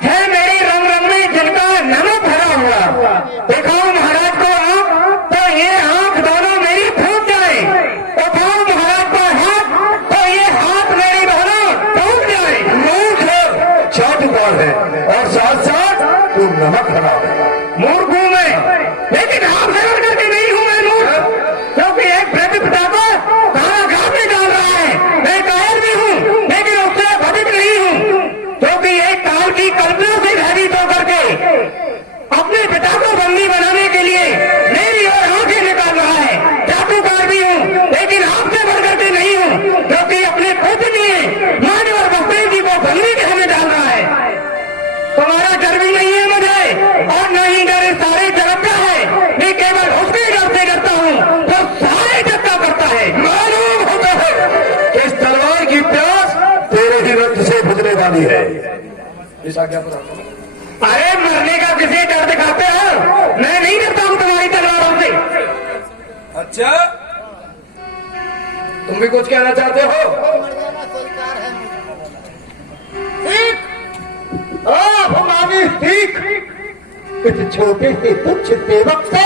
है, मेरी रंग रंग में जिनका नमक भरा हुआ, दिखाओ महाराज को आंख तो ये आंख दोनों मेरी फूट जाए, उठाओ महाराज का हाथ तो ये हाथ मेरी दोनों टूट जाए। मूर्ख है, चाटुकार है और साथ साथ तू नमक भरा है। मूर्ख हूं मैं, लेकिन आप हरण करके नहीं हूं मैं मूर्ख, क्योंकि एक वृद्ध पिता को कारागार में डाल रहा है। मैं कायर भी हूं, लेकिन उससे भटिक नहीं हूं, क्योंकि एक काल की कल्पना से भयभीत होकर के अपने पिता को बंदी बनाने के लिए मेरी ओर आंखें निकाल रहा है। चाटुकार भी हूं, लेकिन आपसे बढ़ करके नहीं हूं, क्योंकि अपने पुत्र लिए मानवर बलदेव जी को बंदी के हमें डाल रहा है। तुम्हारा डर भी नहीं है मुझे, और न ही डर सारे जगत का है। मैं केवल उसके डर से डरता हूँ जो सारे जग का करता है। मालूम होता है कि इस तलवार की प्यास तेरे ही रक्त से बुझने वाली है। इस आज्ञा पर अरे मरने का किसी डर दिखाते हो? मैं नहीं डरता हूँ तुम्हारी तलवारों से। अच्छा, तुम भी कुछ कहना चाहते हो? ठीक, इस छोटे से तुच्छ सेवक से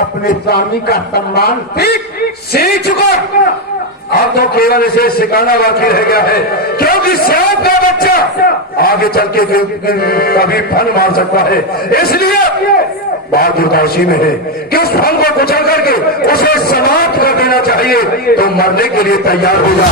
अपने स्वामी का सम्मान सीख चुका, अब तो केवल इसे सिखाना बाकी रह गया है, क्योंकि सांप का बच्चा आगे चल के कभी फन मार सकता है। इसलिए बहादुरता उसी में है कि उस फन को कुचल करके उसे समाप्त कर देना चाहिए। तो मरने के लिए तैयार हो जा।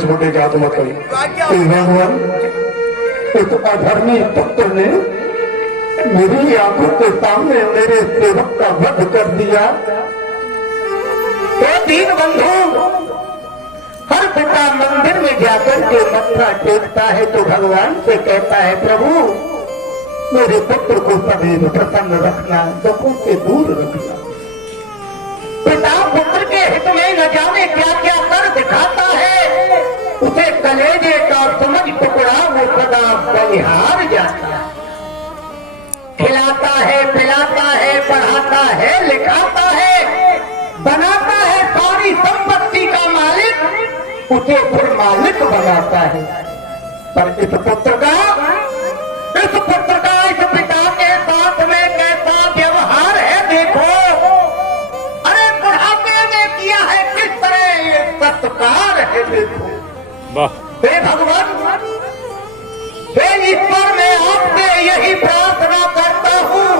बुढ़े क्या तुम करी भगवान, एक अधर्मी पुत्र ने मेरी आंखों के सामने मेरे सेवक का वध कर दिया। तो दीन बंधु, हर पिता मंदिर में जाकर के मत्था टेकता है तो भगवान से कहता है, प्रभु मेरे पुत्र को सदैव प्रसन्न रखना, दुखों से दूर रखना। पिता पुत्र के हित में न जाने क्या क्या कर दिखाता है, उसे कलेजे का समझ टुकड़ा वो सदा बलिहार जाता है। खिलाता है, पिलाता है, पढ़ाता है, लिखाता है, बनाता है सारी संपत्ति का मालिक, उसे फिर मालिक बनाता है। पर इस पुत्र का इस पिता के साथ में कैसा व्यवहार है देखो। अरे बुढ़ापे में किया है किस तरह ये सत्कार है देखो। वाह हे भगवान, हे ईश्वर, मैं आपसे यही प्रार्थना करता हूँ,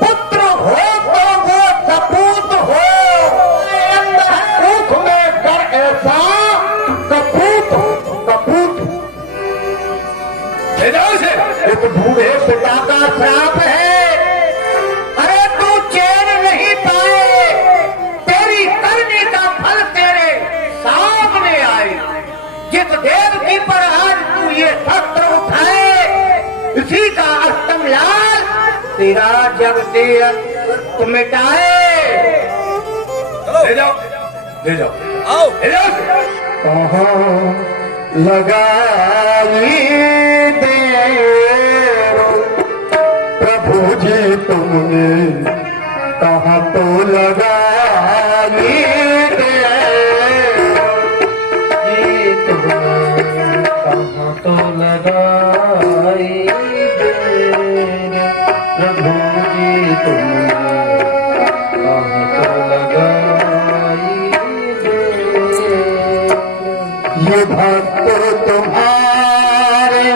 पुत्र हो तो वो सपूत हो। अंदर सुख में कर ऐसा कपूत कपूत। इस बूढ़े पिता का श्राप है। अरे तू चैन नहीं पाए, तेरी करने का फल तेरे सामने आए। जिस देवकी पर आज तू ये शस्त्र उठाए, इसी का अष्टम लाल तेरा जग से अंत मिटाए। ले जाओ ले जाओ आओ ले जाओ। कहाँ लगाई देरो प्रभु जी तुमने, कहाँ तो लगाई देरो ये तुमने, कहाँ तो लगाई देरो प्रभु जी तुमने, कहाँ तो लगाई देरो। ये भक्त तुम्हारे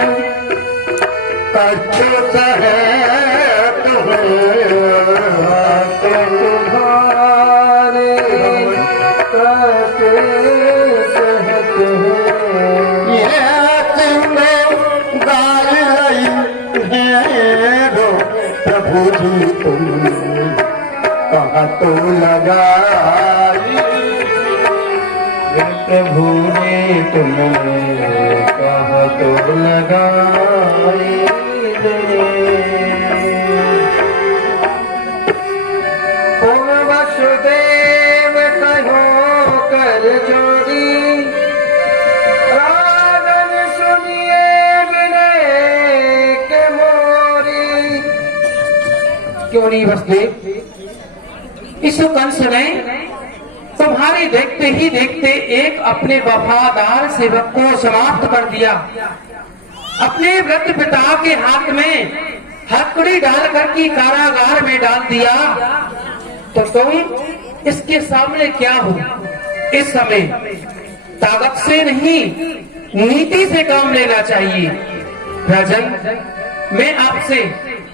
कछु सहत है, तुम्हारे कछु सहत है। ये सिंह गाल है रो प्रभु जी तुमने, कहाँ तो लगाई प्रभु ने तुमने, कहाँ तो लगाई दे। तुम वसुदेव कहो कर जोड़ी, राजन सुनिए विनय के मोरी। क्यों नहीं वसुदेव, इस कंस ने तुम्हारे देखते ही देखते एक अपने वफादार सेवक को समाप्त कर दिया। अपने वृद्ध पिता के हाथ में हथकड़ी डालकर की कारागार में डाल दिया, तो तुम इसके सामने क्या हो? इस समय ताकत से नहीं, नीति से काम लेना चाहिए। राजन, मैं आपसे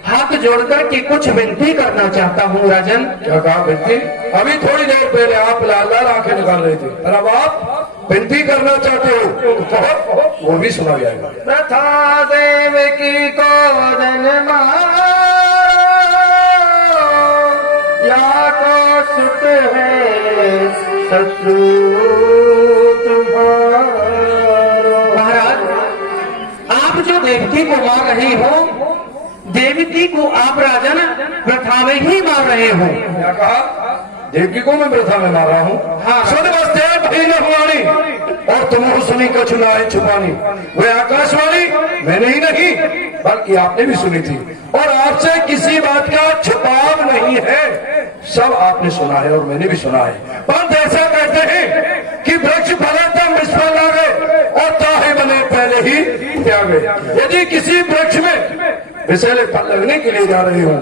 हाथ जोड़कर के कुछ विनती करना चाहता हूँ। राजन, क्या कहा विनती? अभी थोड़ी देर पहले आप लाल लाल आंखें निकाल रहे थे, और अब आप विनती करना चाहते हो तो कहो, वो भी सुना जाएगा। प्रथा देव की गोदन या को सुत है शत्रु तुम्हारो। महाराज, आप जो देवकी को मार रहे हो, देवकी को आप राजन प्रथा में ही मार रहे हो। क्या कहा? देवकी को मैं प्रथा में मार रहा हूँ? हाँ। सुन बसते भई न हुआनी, और तुम सुनी कछु नाहि छुपानी। वे आकाशवाणी मैंने ही नहीं बल्कि आपने भी सुनी थी, और आपसे किसी बात का छुपाव नहीं है। सब आपने सुना है और मैंने भी सुना है। पंत ऐसा कहते हैं कि वृक्ष फलता निष्फल लागे, और ताहे बने पहले ही त्यागे। यदि किसी वृक्ष में विषैले फल लगने के लिए जा रहे हो,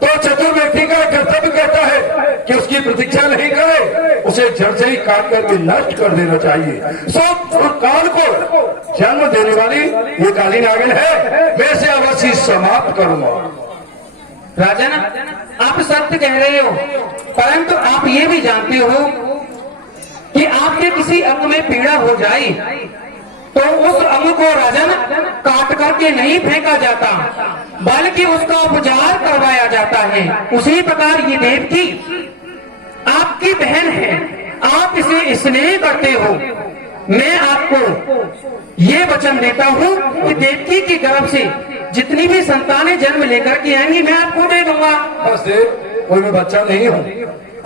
तो चतुर व्यक्ति का कर्तव्य कहता है कि उसकी प्रतीक्षा नहीं करे, उसे जड़ से ही काट करके नष्ट कर देना चाहिए। सो काल को जन्म देने वाली ये काली नागिन है, मैं इसे अवश्य समाप्त करूंगा। राजन, आप सत्य कह रहे हो, परंतु आप ये भी जानते हो कि आपके किसी अंग में पीड़ा हो जाए तो उस अंग को राजन काट करके नहीं फेंका जाता, बल्कि उसका उपचार करवाया जाता है। उसी प्रकार ये देवकी आपकी बहन है, आप इसे स्नेह करते हो। मैं आपको ये वचन देता हूँ कि देवकी की गर्भ से जितनी भी संतानें जन्म लेकर के आएंगी, मैं आपको दे दूंगा। बस कोई मैं बच्चा नहीं हूँ,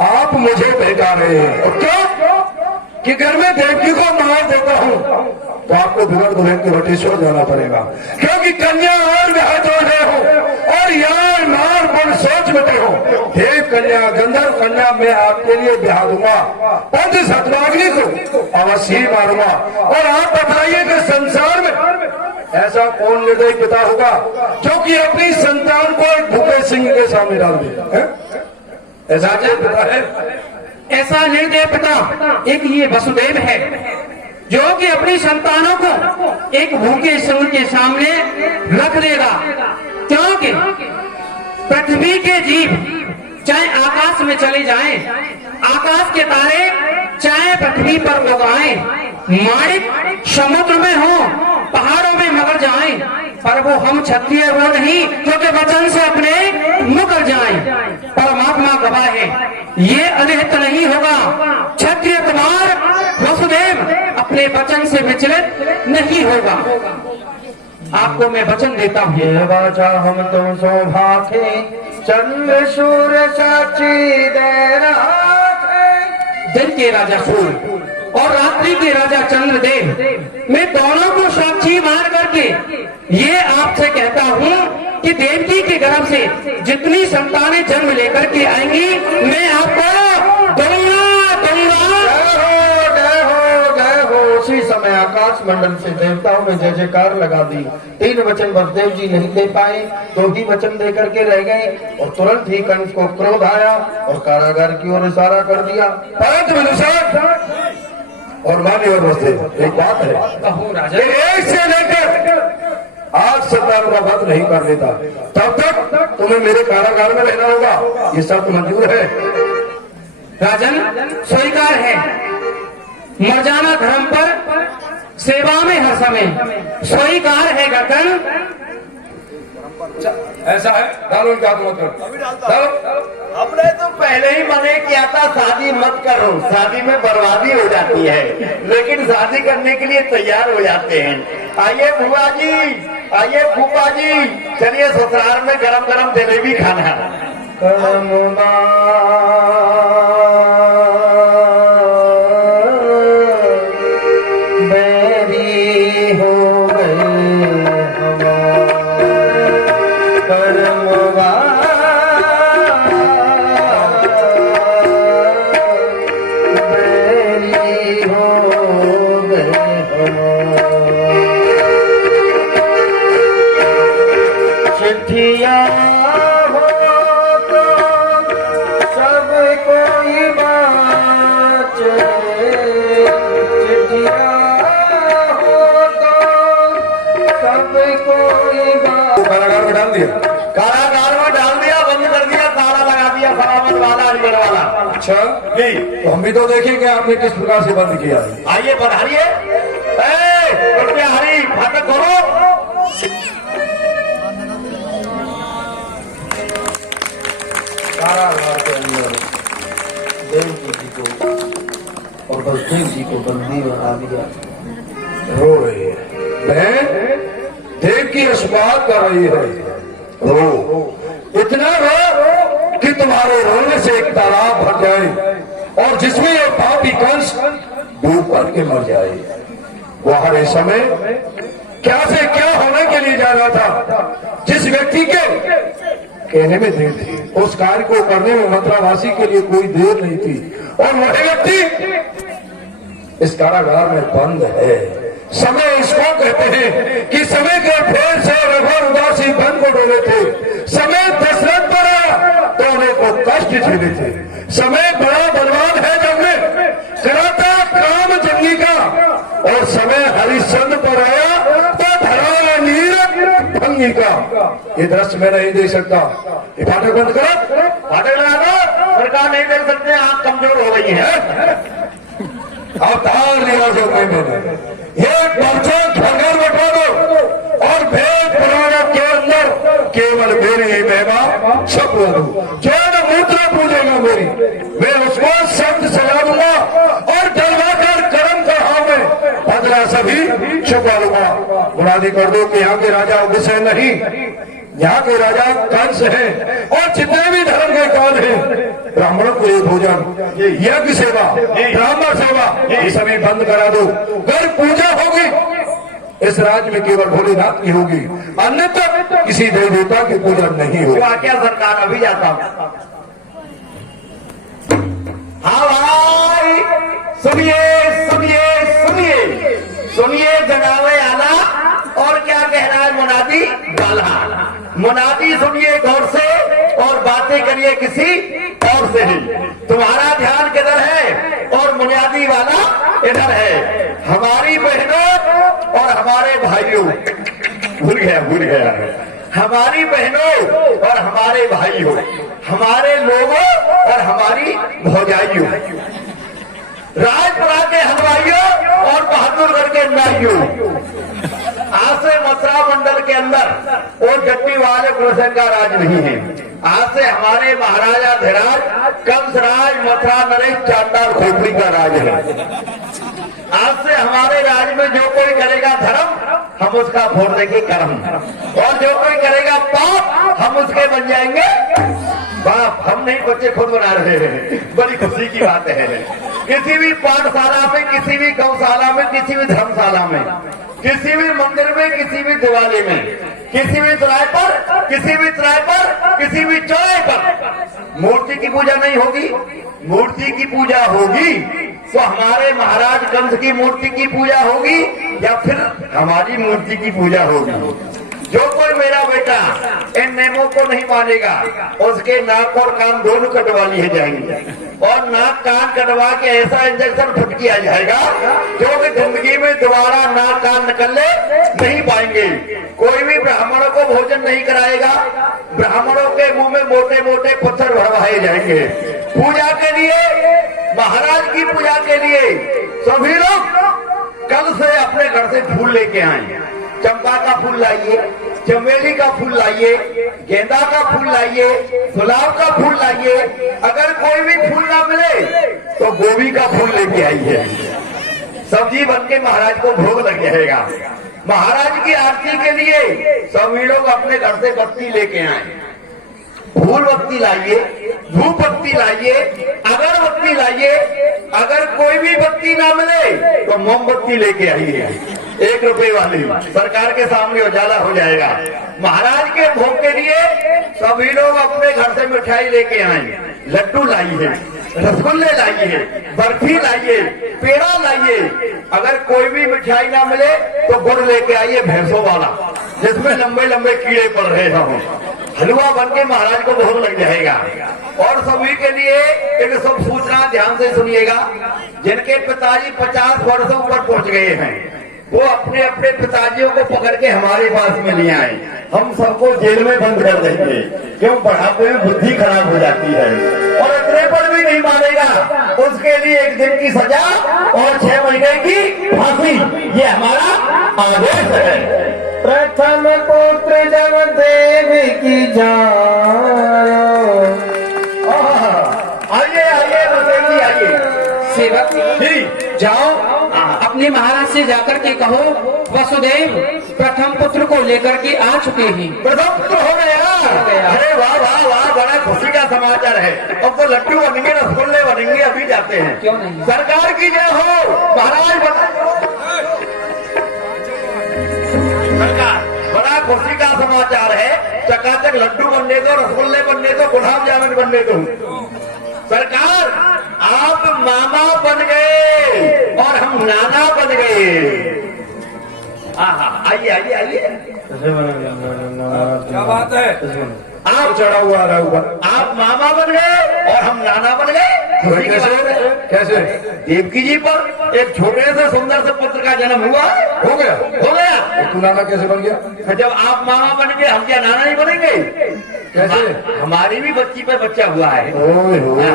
आप मुझे बहका रहे हैं। और क्या कि घर में देवकी को मार देता हूँ तो आपको बिगड़ दुल्हन के वटेश्वर जाना पड़ेगा, क्योंकि कन्या और विवाह हो, और नर यार नार गुण सोच बैठे हो, देव कन्या गंधर्व कन्या मैं आपके लिए ब्याह दूंगा, पंच सतभाग्नि को अवश्य मारूंगा। और आप बताइए कि संसार में ऐसा कौन निर्दयी पिता होगा जो कि अपनी संतान को एक भूखे सिंह के सामने डाल दे? ऐसा क्या पिता है? ऐसा निर्दय पिता एक ये वसुदेव है जो कि अपनी संतानों को एक भूखे सिंह के सामने रख देगा, क्योंकि पृथ्वी के जीव चाहे आकाश में चले जाएं, आकाश के तारे चाहे पृथ्वी पर उगाएं, माणिक समुद्र में हो, पहाड़ों में मगर जाएं, पर वो हम क्षत्रिय वो नहीं क्योंकि वचन से अपने मुकर जाएं। परमात्मा गवाह है, ये अनिहित नहीं होगा। क्षत्रिय कुमार वसुदेव अपने वचन से विचलित नहीं होगा। आपको मैं वचन देता हूँ। ये वाचा हम तुम सौभाखे चंद्र सूर्य साक्षी दे रहा दिन के राजा सूर्य और रात्रि के राजा चंद्रदेव, मैं दोनों को साक्षी मान करके ये आपसे कहता हूँ कि देवकी के गर्भ से जितनी संतानें जन्म लेकर के आएंगी मैं आपको दूंगा। उसी समय आकाश मंडल से देवताओं ने जय जयकार लगा दी। 3 वचन वसुदेव जी नहीं दे पाए, 2 ही वचन दे करके रह गए और तुरंत ही कंस को क्रोध आया और कारागार की ओर इशारा कर दिया। और मान्य और वसुदेव एक बात है, कहो राजा। एक से लेकर आज संतान का वध नहीं कर लेता तब तक तुम्हें मेरे कारागार में रहना होगा। ये सब मंजूर है? राजन स्वीकार है, मर जाना धर्म पर, सेवा में हर समय स्वीकार है गर्दन। ऐसा है, डालो इनका हाथ मत करो। हमने तो पहले ही मने किया था शादी मत करो, शादी में बर्बादी हो जाती है, लेकिन शादी करने के लिए तैयार हो जाते हैं। आइए बुआ जी, आइए फूफा जी, चलिए ससुराल में गरम गरम जलेबी खाना। चिट्ठिया हो तो सब कोई बाँचे, चिट्ठिया हो तो सब कोई कारागार में डाल दिया? कारागार में डाल दिया, बंद कर दिया, ताला लगा दिया, फरामत वाला अजमेर वाला। अच्छा जी, तो हम भी तो देखेंगे आपने किस प्रकार से बंद किया है। आइए पधारिए। कृपया हरी फाटक खोलो। कारागार के अंदर देवकी जी को और वसुदेव जी को बंदी बना दिया। रो रही है बहन, देव की अशुभात कर रही है। रो, इतना रो कि तुम्हारे रोने से एक तालाब भर जाए और जिसमें ये पापी कंस डूब करके मर जाए। वह हर समय क्या से क्या होने के लिए जा रहा था, जिस व्यक्ति के कहने में देर थी, उस कार्य को करने में मथुरावासी के लिए कोई देर नहीं थी, और वह व्यक्ति इस कारागार में बंद है। समय इसको कहते हैं कि समय के फेर से रघुवर उदासी बन को डोले थे। समय दशरथ पर आया तो उन्हें को कष्ट झेले थे। समय बड़ा बलवान है जब में कराता काम जंगी का, और समय हरिश्चंद्र पर आया तो धरा नीर भंगी का। ये दृश्य मैं नहीं देख सकता। ये फाटक बंद करो, फाटक लगा दो। सरकार नहीं देख सकते, आंख कमजोर हो गई है। अवतार लिया जो मैंने ये पर्चा घर बैठा दो और भेद पुराणों के अंदर केवल मेरी ही महिमा छप दो। जो न मूत्र पूजेगा मेरी, मैं उसको शब्द सजा दूंगा और डलवा कर कर्म कहा में बदला सभी छुपा लूंगा। बुरादी कर दो कि यहाँ के राजा विषय नहीं, यहाँ के राजा कंस हैं, और जितने भी धर्म के काल हैं, ब्राह्मणों को ये भोजन, यज्ञ सेवा, ब्राह्मण सेवा, ये सभी बंद करा दो। अगर पूजा होगी इस राज्य में केवल भोलेनाथ की होगी, अन्यथा किसी देवी देवता की पूजा नहीं होगी। क्या सरकार, अभी जाता हूं। हाँ भाई, सुनिए सुनिए सुनिए सुनिए जनावे आला। और क्या कह रहा है मुनादी वाला? मुनादी सुनिए गौर से और बातें करिए किसी और से ही। तुम्हारा ध्यान किधर है और मुनादी वाला इधर है। हमारी बहनों और हमारे भाइयों, भूल गया हमारी बहनों और हमारे भाइयों, हमारे लोगों और हमारी भौजाइयों, राजपुरा के हलवाइयों और बहादुरगढ़ के नाइयों, आज से मथुरा मंडल के अंदर वो जट्टी वाले कृष्ण का राज नहीं है। आज से हमारे महाराजा धीराज, कंसराज, मथुरा नरेश, चांडाल, खोपड़ी का राज है। आज से हमारे राज में जो कोई करेगा धर्म, हम उसका फोड़ देंगे कर्म, और जो कोई करेगा पाप, हम उसके बन जाएंगे बाप। हम नहीं, बच्चे खुद बना रहे हैं। बड़ी खुशी की बात है। किसी भी पाठशाला में, किसी भी गौशाला में, किसी भी धर्मशाला में, किसी भी मंदिर में, किसी भी दिवाली में, किसी भी चौराहे पर, किसी भी चौराहे पर, किसी भी चौराहे पर मूर्ति की पूजा नहीं होगी। मूर्ति की पूजा होगी तो हमारे महाराज कंस की मूर्ति की पूजा होगी या फिर हमारी मूर्ति की पूजा होगी। जो कोई मेरा बेटा इन नियमों को नहीं मानेगा, उसके नाक और कान दोनों कटवा लिए जाएंगे, और नाक कान कटवा के ऐसा इंजेक्शन फिट किया जाएगा जो कि जिंदगी में दोबारा नाक कान निकलने नहीं पाएंगे। कोई भी ब्राह्मणों को भोजन नहीं कराएगा। ब्राह्मणों के मुंह में मोटे मोटे पत्थर भरवाए जाएंगे। पूजा के लिए, महाराज की पूजा के लिए सभी लोग कल से अपने घर से फूल लेके आए। चंपा का फूल लाइए, चमेली का फूल लाइए, गेंदा का फूल लाइए, गुलाब का फूल लाइए। अगर कोई भी फूल ना मिले तो गोभी का फूल लेके आइए। सब्जी बन के महाराज को भोग लग जाएगा। महाराज की आरती के लिए सभी लोग अपने घर से बत्ती लेके आए। फूल बत्ती लाइए, धूप बत्ती लाइए, अगरबत्ती लाइए। अगर कोई भी बत्ती ना मिले तो मोमबत्ती लेके आइए, 1 रुपए वाली। सरकार के सामने उजाला हो जाएगा। महाराज के भोग के लिए सभी लोग अपने घर से मिठाई लेके आए। लड्डू लाइए, रसगुल्ले लाइए, बर्फी लाइए, पेड़ा लाइए। अगर कोई भी मिठाई ना मिले तो गुड़ लेके आइए, भैंसों वाला, जिसमें लंबे लंबे कीड़े पड़ रहे हों। हलवा बन के महाराज को भोग लग जाएगा। और सभी के लिए एक सब सूचना ध्यान से सुनिएगा। जिनके पिताजी 50 वर्षों ऊपर पहुंच गए हैं, वो अपने अपने पिताजियों को पकड़ के हमारे पास में ले आए। हम सबको जेल में बंद कर देंगे, क्यों? बढ़ापे में बुद्धि खराब हो जाती है। और इतने पर भी नहीं मानेगा, उसके लिए 1 दिन की सजा और 6 महीने की फांसी, ये हमारा आदेश है। प्रथम पुत्र जब देव की जायो। आइए आइए रमेश जी, आइए। सेवक जी जाओ, अपने महाराज से जाकर के कहो वसुदेव प्रथम पुत्र को लेकर के आ चुके हैं। प्रथम पुत्र हो गया। अरे वाह वाह वाह, बड़ा खुशी का समाचार है। अब तो लड्डू बनेंगे, रसगुल्ले बनेंगे, अभी जाते हैं। क्यों नहीं? सरकार की जय हो। महाराज सरकार, बड़ा खुशी का समाचार है। चकाचक लड्डू बनने दो, रसगुल्ले बनने दो, गुलाब जामुन बनने दो। सरकार, आप मामा बन गए और हम नाना बन गए। आइए आइए आइए। क्या बात है? आप चढ़ा हुआ आ रहा हुआ। आप मामा बन गए और हम नाना बन गए। कैसे? देवकी जी पर एक छोटे से सुंदर से पुत्र का जन्म हुआ। हो गया? हो गया। तू नाना कैसे बन गया? जब आप मामा बन गए, हम क्या नाना नहीं बनेंगे? कैसे? हमारी भी बच्ची पे बच्चा हुआ है। ओए होए।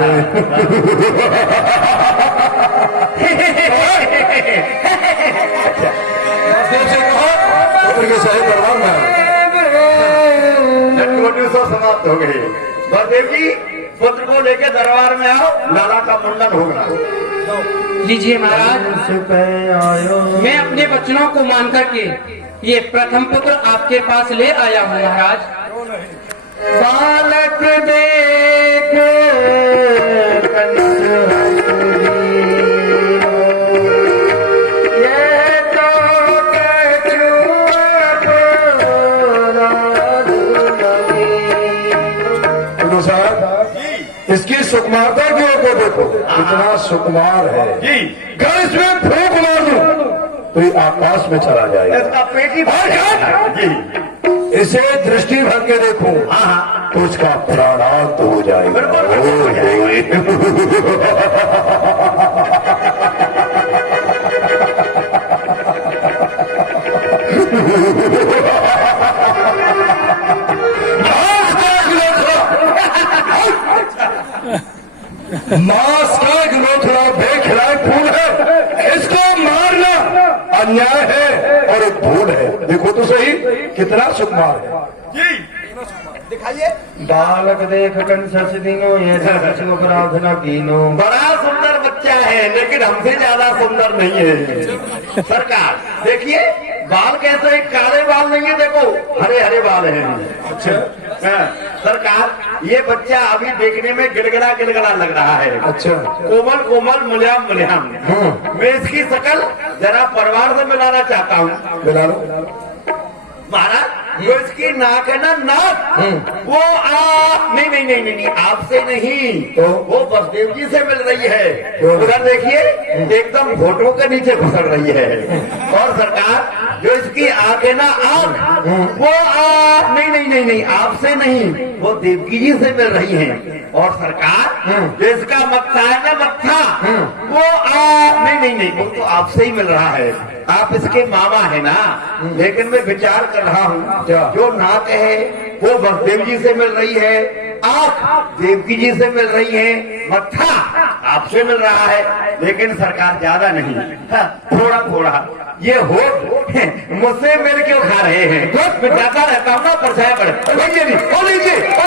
पुत्र के सही दरबार में लड्डू सब समाप्त हो गए। बलदेव जी, पुत्र को लेके दरबार में आओ, लाला का मुंडन होगा। लीजिए महाराज, मैं अपने वचनों को मान करके ये प्रथम पुत्र आपके पास ले आया हूँ महाराज। बालक देखो ये तो इसकी सुकुमारता की ओर को देखो, कितना सुकुमार है जी। अगर इसमें फूंक मार दूं तो ये आकाश में चला जाएगा। इसका पेट ही भर जाएगा। जी। इसे दृष्टि भर के देखो तो उसका प्राणांत हो जाएगा। मांस का गिलोथड़ा बेखिलाए फूल है, इसको मारना अन्याय है और एक भूल है। देखो तो सही कितना सुकुमार है। जी दिखाइए। बालक देख कंस दिनो ये प्रार्थना कीनो। बड़ा सुंदर बच्चा है लेकिन हमसे ज्यादा सुंदर नहीं है। सरकार देखिए, बाल कैसे काले बाल नहीं है, देखो हरे हरे बाल हैं। अच्छा सरकार, ये बच्चा अभी देखने में गिड़गिड़ा गिड़गिड़ा लग रहा है। अच्छा, कोमल कोमल मुलायम मुलायम। मैं इसकी शकल जरा परिवार से मिलाना चाहता हूँ। मिला लो। महाराज, जो इसकी नाक है ना, नाक वो नहीं नहीं नहीं नहीं, आपसे नहीं तो वो बसदेव जी से मिल रही है। उधर देखिए, एकदम घोटों के नीचे घुसड़ रही है। और सरकार, जो इसकी आंख है ना, आंख वो नहीं नहीं नहीं नहीं, आपसे नहीं, वो देवकी जी से मिल रही है। और सरकार, जो इसका मत्था है ना, मत्था वो नहीं नहीं नहीं, वो तो आपसे ही मिल रहा है। आप इसके मामा है ना, लेकिन मैं विचार कर रहा हूँ, जो नाक है वो बसदेव जी से मिल रही है, आंख देवकी जी से मिल रही है, मत्था आपसे मिल रहा है, लेकिन सरकार ज्यादा नहीं, थोड़ा थोड़ा ये होठ मुझसे मिल क्यों खा रहे हैं? मैं जाता रहता हूँ ना, परछाया पड़े।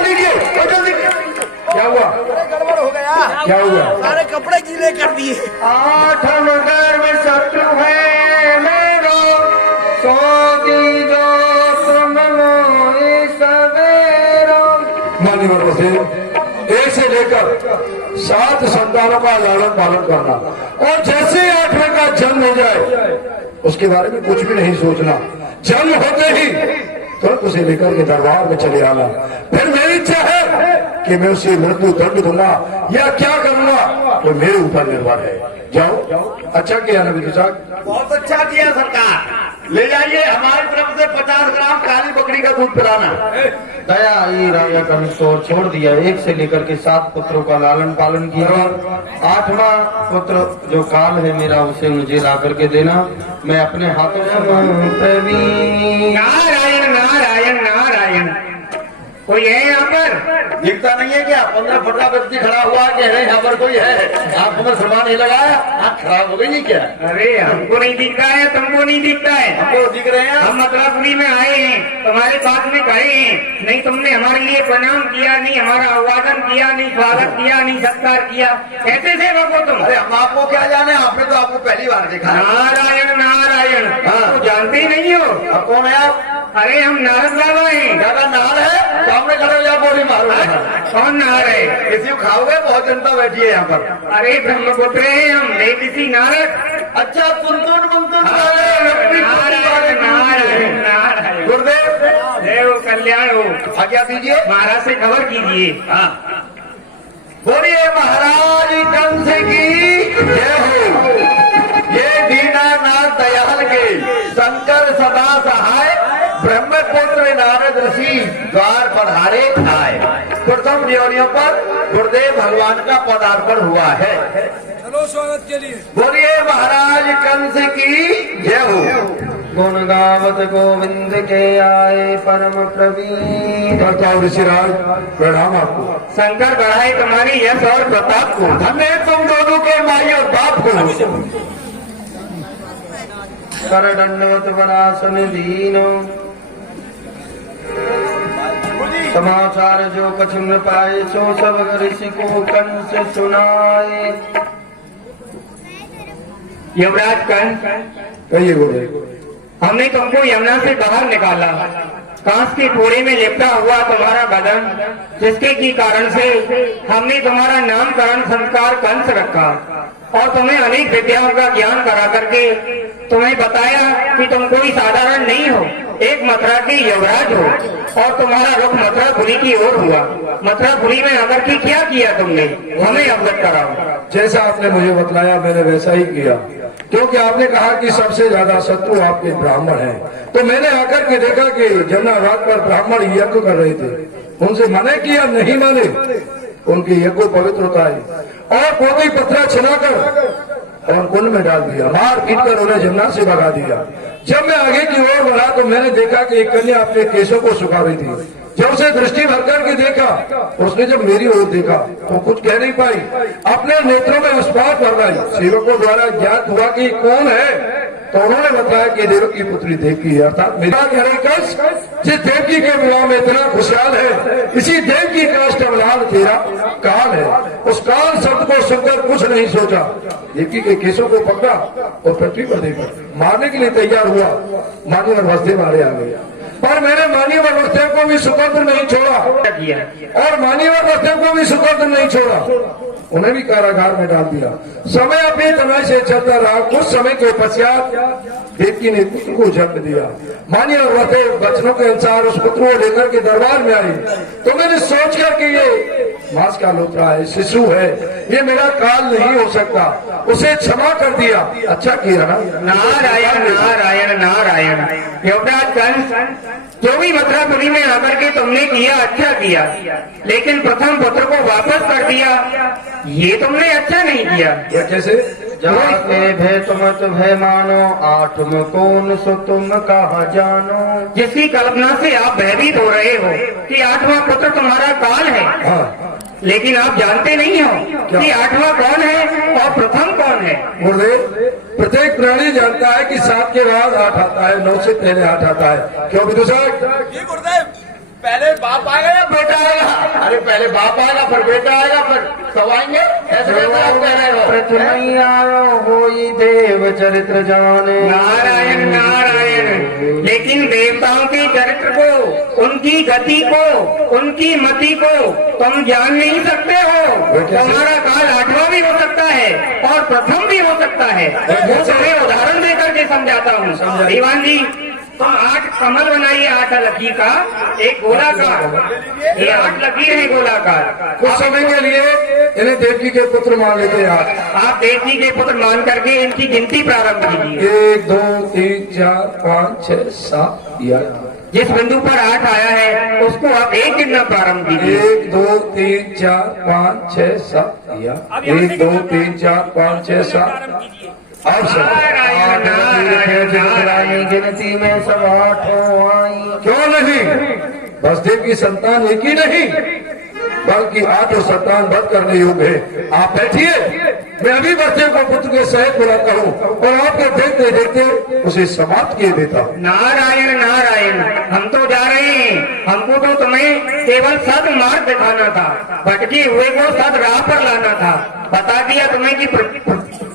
लीजिए जल्दी। क्या हुआ? गड़बड़ हो गया। क्या हुआ? सारे कपड़े गीले कर दिए। 8 नगर में शत्रु है मेरो, सो दीजो तुम मोहि सवेरो। मान्यवर वसीम, 1 से लेकर 7 संतानों का लालन पालन करना, और जैसे 8वें का जन्म हो जाए उसके बारे में कुछ भी नहीं सोचना। जन्म होते ही तुरंत उसे लेकर के दरबार में चले आना। फिर मेरी इच्छा है कि मैं उसे मृत्यु दंड दूंगा या क्या करूंगा तो मेरे ऊपर निर्भर है। जाओ। अच्छा किया ना विधु साहब, बहुत अच्छा किया सरकार। ले जाइए, हमारी तरफ से 50 ग्राम काली बकरी का दूध पिलाना। दया आई राजा का निष्ठोर छोड़ दिया। 1 से लेकर के 7 पुत्रों का लालन पालन किया। 8वां पुत्र जो काल है मेरा, उसे मुझे ला करके देना। मैं अपने हाथों से प्रवीण। नारायण नारायण नारायण। कोई है यहाँ पर? दिखता नहीं है क्या? 15 फटा व्यक्ति खड़ा हुआ कह रहे यहाँ पर कोई है। आपको मैं सम्मान नहीं लगाया, आँख खराब हो गई नहीं क्या? अरे हमको नहीं दिखता है, तुमको नहीं दिखता है। हमको दिख रहे हैं। हम मथुरापुरी में आए हैं, तुम्हारे पास में खड़े हैं, नहीं तुमने हमारे लिए प्रणाम किया, नहीं हमारा अभिवादन किया, नहीं स्वागत किया, नहीं सत्कार किया। कैसे सेवक हो तुम? अरे हम आपको क्या जाने, आपने तो आपको पहली बार देखा है। नारायण नारायण। हाँ। तो जानते ही नहीं हो? अब कौन है आप? अरे हम नारद बाबा हैं। ज्यादा नाल है, सामने खड़े हो जाओ, बोली मारो। कौन नार है? किसी को खाओगे? बहुत जनता बैठी है यहाँ पर। अरे ब्रह्मपुत्र हैं हम, देवऋषि नारद। अच्छा, तुनतुन मुनतुन नारायण नारायण नारायण। गुरुदेव देव कल्याण हो। आज्ञा दीजिए। महाराज से खबर कीजिए। हाँ, बोलिए महाराज कंस की जय हो। ये दीनानाथ दयाल के शंकर सदा सहाय ब्रह्मपुत्र नारद ऋषि द्वार पधारे आए। प्रथम न्योनियों पर गुरुदेव भगवान का पदार्पण हुआ है। चलो स्वागत के लिए। बोलिए महाराज कंस की जय हो। गुण गावत गोविंद के आए परम प्रवीण। करता हूँ ऋषिराज, प्रणाम आपको। शंकर बढ़ाए तुम्हारी यश और प्रताप को। धन्य तुम दोनों के माई और बाप को। कर दंडवत वरासन दीनो। समाचार जो कछ न पाए, सो सब ऋषि को कंस सुनाए। युवराज कंस, कहिए गुरुदेव। हमने तुमको यमुना से बाहर निकाला। कांस के पूरे में लिपटा हुआ तुम्हारा बदन, जिसके की कारण से हमने तुम्हारा नामकरण संस्कार कंस रखा और तुम्हें अनेक विद्याओं का ज्ञान करा करके तुम्हें बताया कि तुम कोई साधारण नहीं हो, एक मथुरा की युवराज हो और तुम्हारा रुख मथुरापुरी की ओर हुआ। मथुरापुरी में आकर के क्या किया तुमने, हमें अवगत कराओ। जैसा आपने मुझे बतलाया मैंने वैसा ही किया, क्योंकि आपने कहा कि सबसे ज्यादा शत्रु आपके ब्राह्मण हैं। तो मैंने आकर के देखा कि जमुना घाट पर ब्राह्मण यज्ञ कर रहे थे, उनसे मना किया, नहीं माने। उनके यज्ञ पवित्र होता है और पोती पत्थर छिनाकर और कुंड में डाल दिया, मार पीट कर उन्हें जमुना से भगा दिया। जब मैं आगे की ओर बढ़ा तो मैंने देखा कि एक कन्या अपने केशों को सुखा रही थी। जब उसे दृष्टि भर करके देखा, उसने जब मेरी ओर देखा तो कुछ कह नहीं पाई, अपने नेत्रों में अश्रुपात भर आई। सेवकों द्वारा ज्ञात हुआ कि कौन है, तो उन्होंने बताया कि देवकी की पुत्री देवकी है, अर्थात मेरा हिरण्यकश जिस देवकी के विवाह में इतना खुशहाल है, इसी देवकी का अष्टबलाल तेरा काल है। उस काल शब्द को सुनकर कुछ नहीं सोचा, देवकी के केशों को पकड़ा और पृथ्वी पर देखा, मारने के लिए तैयार हुआ। मानी और वसुदेव मारे आ गए, पर मैंने मानी और वसुदेव को भी स्वतंत्र नहीं छोड़ा और मानी और वसुदेव को भी स्वतंत्र नहीं छोड़ा, उन्हें भी कारागार में डाल दिया। समय अपने तनाव से चलता रहा। कुछ समय के पश्चात देवकी ने पुत्र को जन्म दिया। मानी और वसुदेव वचनों के अनुसार उस पुत्र को लेकर के दरबार में आए। तो मैंने सोच कर के ये मांस का लोथरा है, शिशु है, ये मेरा काल नहीं हो सकता, उसे क्षमा कर दिया। अच्छा किया ना। नारायण नारायण नारायण। युवराज कंस, जो भी मथुरापुरी में आकर के तुमने किया अच्छा किया, लेकिन प्रथम पुत्र को वापस कर दिया, ये तुमने अच्छा नहीं किया। या कैसे? जाते भय तुम भय मानो, आठम कौन सो तुम कहा जानो। जिसकी कल्पना से आप भयभीत हो रहे हो कि 8वां पुत्र तुम्हारा काल है, हाँ, लेकिन आप जानते नहीं हो कि 8वां कौन है और प्रथम कौन है। गुरुदेव, प्रत्येक प्राणी जानता है कि 7 के बाद 8 आता है, 9 से पहले 8 आता है। क्यों विदुषक? गुरुदेव, पहले बाप आएगा या बेटा आएगा? अरे पहले बाप आएगा फिर बेटा आएगा फिर सब आएंगे, ऐसे कैसे आप कह रहे हो? प्रथम आयो होई देव चरित्र जाने। नारायण नारायण। लेकिन देवताओं के चरित्र को, उनकी गति को, उनकी मति को तुम जान नहीं सकते हो। तुम्हारा काल 8वां भी हो सकता है और प्रथम भी हो सकता है। वो तुम्हें उदाहरण देकर के समझाता हूँ। दीवान जी, तुम 8 कमल बनाइए, 8 लकीर का, एक गोलाकार, ये 8 लकीर है गोलाकार। कुछ समय के लिए इन्हें देवकी के पुत्र मान लेते हैं आप देवकी के पुत्र मान करके इनकी गिनती प्रारंभ कीजिए। 1 2 3 4 5 6 7 8। जिस बिंदु पर 8 आया है उसको आप 1 गिनना प्रारंभ कीजिए। 1 2 3 4 5 6 7 8। 1 2 3 4 5 6 7। अब गिनती में सब 8 आई। क्यों नहीं? वसुदेव की संतान एक ही नहीं बल्कि 8 संतान बध करने योग्य है। आप बैठिए, मैं अभी वसुदेव को पुत्र के सहित बुलाता हूँ और आपको देखते देखते उसे समाप्त किए देता हूँ। नारायण नारायण। हम तो जा रहे हैं, हमको तो तुम्हें केवल सद मार्ग दिखाना था, भटके हुए को सद राह पर लाना था। बता दिया तुम्हें कि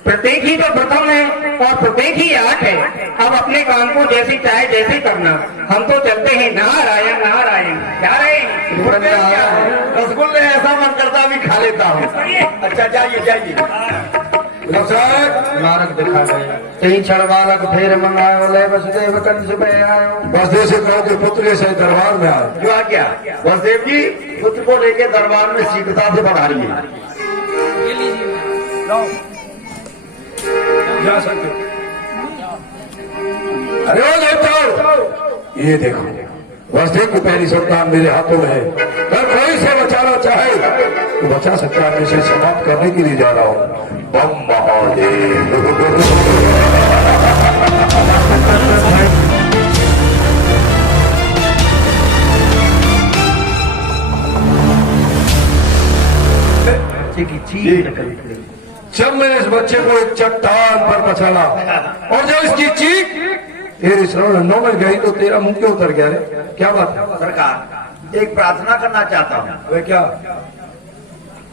प्रत्येक ही तो प्रथम है और प्रत्येक ही 8 है। अब अपने काम को जैसे चाहे जैसे करना। हम तो चलते हैं। नारायण नारायण। जा रहे हैं। रसगुल्ले ऐसा मन करता भी खा लेता हूँ। अच्छा जाइए जाइए। मार्ग दिखा गए। 3 क्षण बालक फिर मंगायो, ले वसुदेव कंस में आयो। वसुदेव से कहो कि पुत्र के सहित दरबार में आए। जो आ गया वसुदेव जी, पुत्र को लेके दरबार में शीघ्रता से पधारिए। जा सकते। अरे ओ देवताओ, ये देखो वसुदेव की पहली संतान मेरे हाथों में है। अगर कोई से बचाना चाहे तो बचा सकता है। मैं इसे समाप्त करने के लिए जा रहा हूँ। बम महादेव। जब मैंने इस बच्चे को एक चट्टान पर पछाड़ा और जब इसकी चीख तेरे श्रवणों में गई तो तेरा मुंह क्यों उतर गया रे? क्या बात है? सरकार, एक प्रार्थना करना चाहता हूँ। वे क्या?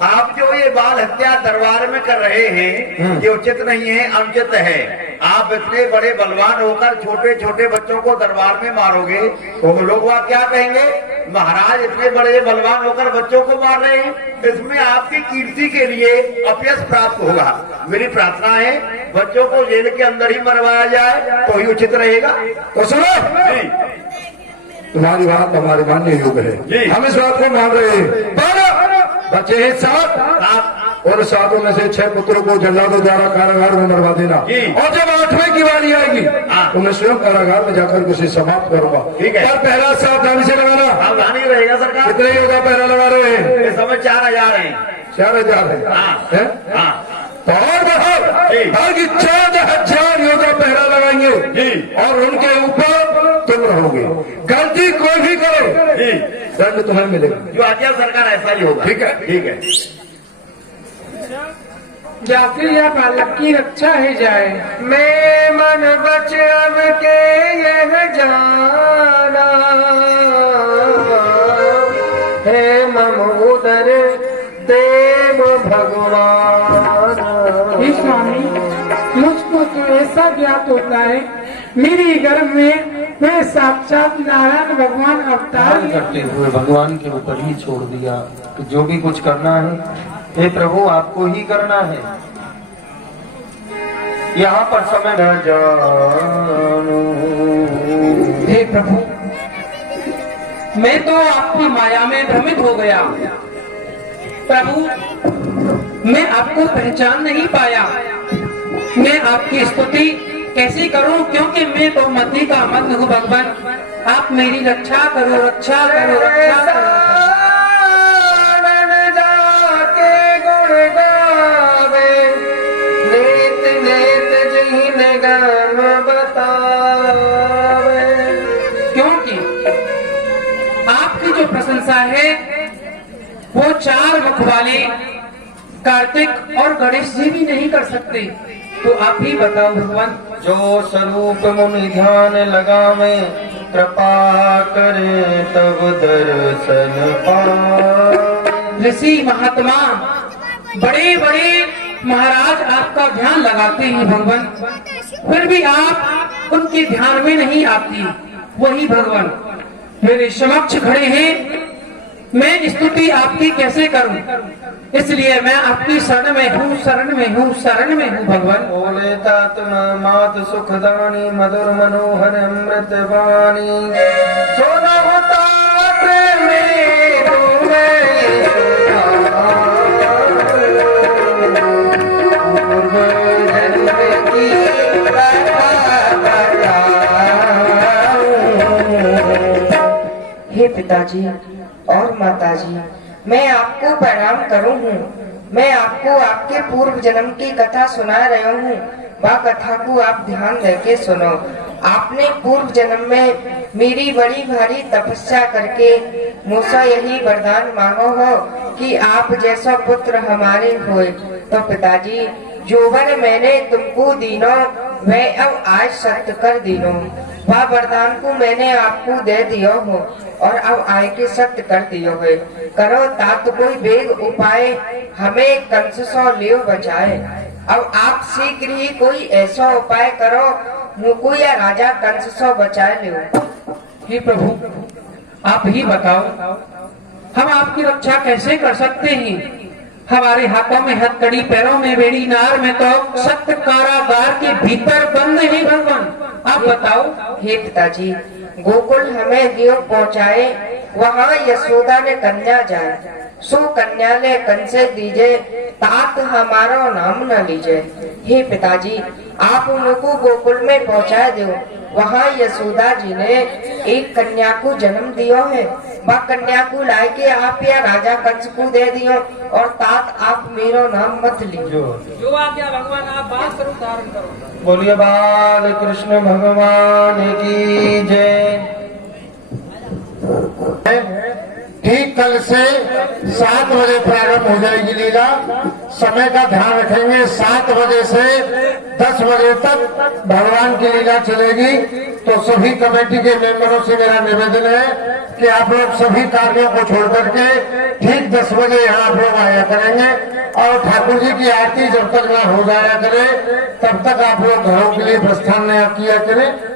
आप जो ये बाल हत्या दरबार में कर रहे हैं, ये उचित नहीं है, अनुचित है। आप इतने बड़े बलवान होकर छोटे छोटे बच्चों को दरबार में मारोगे तो लोग वहाँ क्या कहेंगे, महाराज इतने बड़े बलवान होकर बच्चों को मार रहे हैं। इसमें आपकी कीर्ति के लिए अपयश प्राप्त होगा। मेरी प्रार्थना है बच्चों को जेल के अंदर ही मरवाया जाए तो ही उचित रहेगा। तो सुनो, तुम्हारी बात हमारे मानने योग्य है, हम इस बात को मान रहे हैं। पर बच्चे हैं 7 और 7 में से 6 पुत्रों को जल्लादों द्वारा कारागार में मरवा देना, और जब 8वें की बारी आएगी तो मैं स्वयं कारागार में जाकर उसे समाप्त करूंगा। पर पहला सावधानी से लगाना। सावधानी रहेगा सरकार। कितने योद्धा पहला लगा रहे हैं? इस समय 4000 है। 4000 है। तो और बढ़ाओ कि 4000 योद्धा पहरा लगाएंगे और उनके ऊपर तुम रहोगे। गलती कोई भी करो दंड तुम्हें मिलेगा। जो आज्ञा सरकार ऐसा ही होगा। ठीक है, ठीक है। जाते या बालक की रक्षा है जाए। मैं मन बच अब के यह जाना है मम उदर देव भगवान। हे स्वामी, मुझको तो ऐसा ज्ञात होता है मेरी गर्भ में मैं साक्षात नारायण भगवान अवतार करते हुए भगवान के ऊपर ही छोड़ दिया कि जो भी कुछ करना है हे प्रभु आपको ही करना है। यहाँ पर समय न जानू। हे प्रभु, मैं तो आपकी माया में भ्रमित हो गया। प्रभु, मैं आपको पहचान नहीं पाया। मैं आपकी स्तुति कैसे करूं, क्योंकि मैं तो मती का मत हूँ। भगवान आप मेरी रक्षा करो, रक्षा करो, रक्षा करो। क्योंकि आपकी जो प्रशंसा है वो 4 मुख वाले कार्तिक और गणेश जी भी नहीं कर सकते। तो आप ही बताओ भगवान। जो स्वरूप मुनि ध्यान लगावे कृपा करे तब दर्शन पावे। ऋषि महात्मा बड़े बड़े महाराज आपका ध्यान लगाते हैं भगवान, फिर भी आप उनके ध्यान में नहीं आती। वही भगवान मेरे समक्ष खड़े हैं, मैं स्तुति आपकी कैसे करूं? इसलिए मैं आपकी शरण में हूँ, शरण में हूँ, शरण में हूँ भगवान। बोले तात मात सुखदानी मधुर मनोहर अमृत वाणी सोना होता हे पिताजी और माताजी, मैं आपको प्रणाम करूं हूँ। मैं आपको आपके पूर्व जन्म की कथा सुना रहा हूँ। वह कथा को आप ध्यान देके सुनो। आपने पूर्व जन्म में मेरी बड़ी भारी तपस्या करके मुझसे यही वरदान मांगो हो कि आप जैसा पुत्र हमारे होए। तो पिताजी, जो वर मैंने तुमको दीनो वह अब आज सत्य कर दीनो। वह वरदान को मैंने आपको दे दियो हो और अब आय के सत्य कर दियो है। करो तात कोई वेग उपाय हमें कंस सो लेव बचाए। अब आप शीघ्र ही कोई ऐसा उपाय करो मुझको या राजा कंस सो बचाए ले। हे प्रभु, आप ही बताओ हम आपकी रक्षा कैसे कर सकते हैं? हमारे हाथों में हथकड़ी, पैरों में बेड़ी, नार में तो सख्त कारागार के भीतर बंद है भगवान। आप बताओ। हे पिताजी, गोकुल हमें दियो पहुँचाए, वहाँ यशोदा ने कन्या जाए। सो कन्या ने कंसे दीजे, तात हमारा नाम न लीजे। हे पिताजी, आप उनको गोकुल में पहुँचा दो। वहाँ यशोदा जी ने एक कन्या को जन्म दियो है। वह कन्या को लाए के आप या राजा कंस को दे दियो और तात आप मेरा नाम मत लीजो। जो आज्ञा भगवान, आप बात करो, धारण करो। बोलिए बाल कृष्ण भगवान की जय। ठीक कल से 7 बजे प्रारंभ हो जाएगी लीला। समय का ध्यान रखेंगे। 7 बजे से 10 बजे तक भगवान की लीला चलेगी। तो सभी कमेटी के मेंबरों से मेरा निवेदन है कि आप लोग सभी कार्यों को छोड़ करके ठीक 10 बजे यहाँ आप लोग आया करेंगे और ठाकुर जी की आरती जब तक ना हो जाया करे तब तक आप लोग घरों के लिए प्रस्थान न किया करें।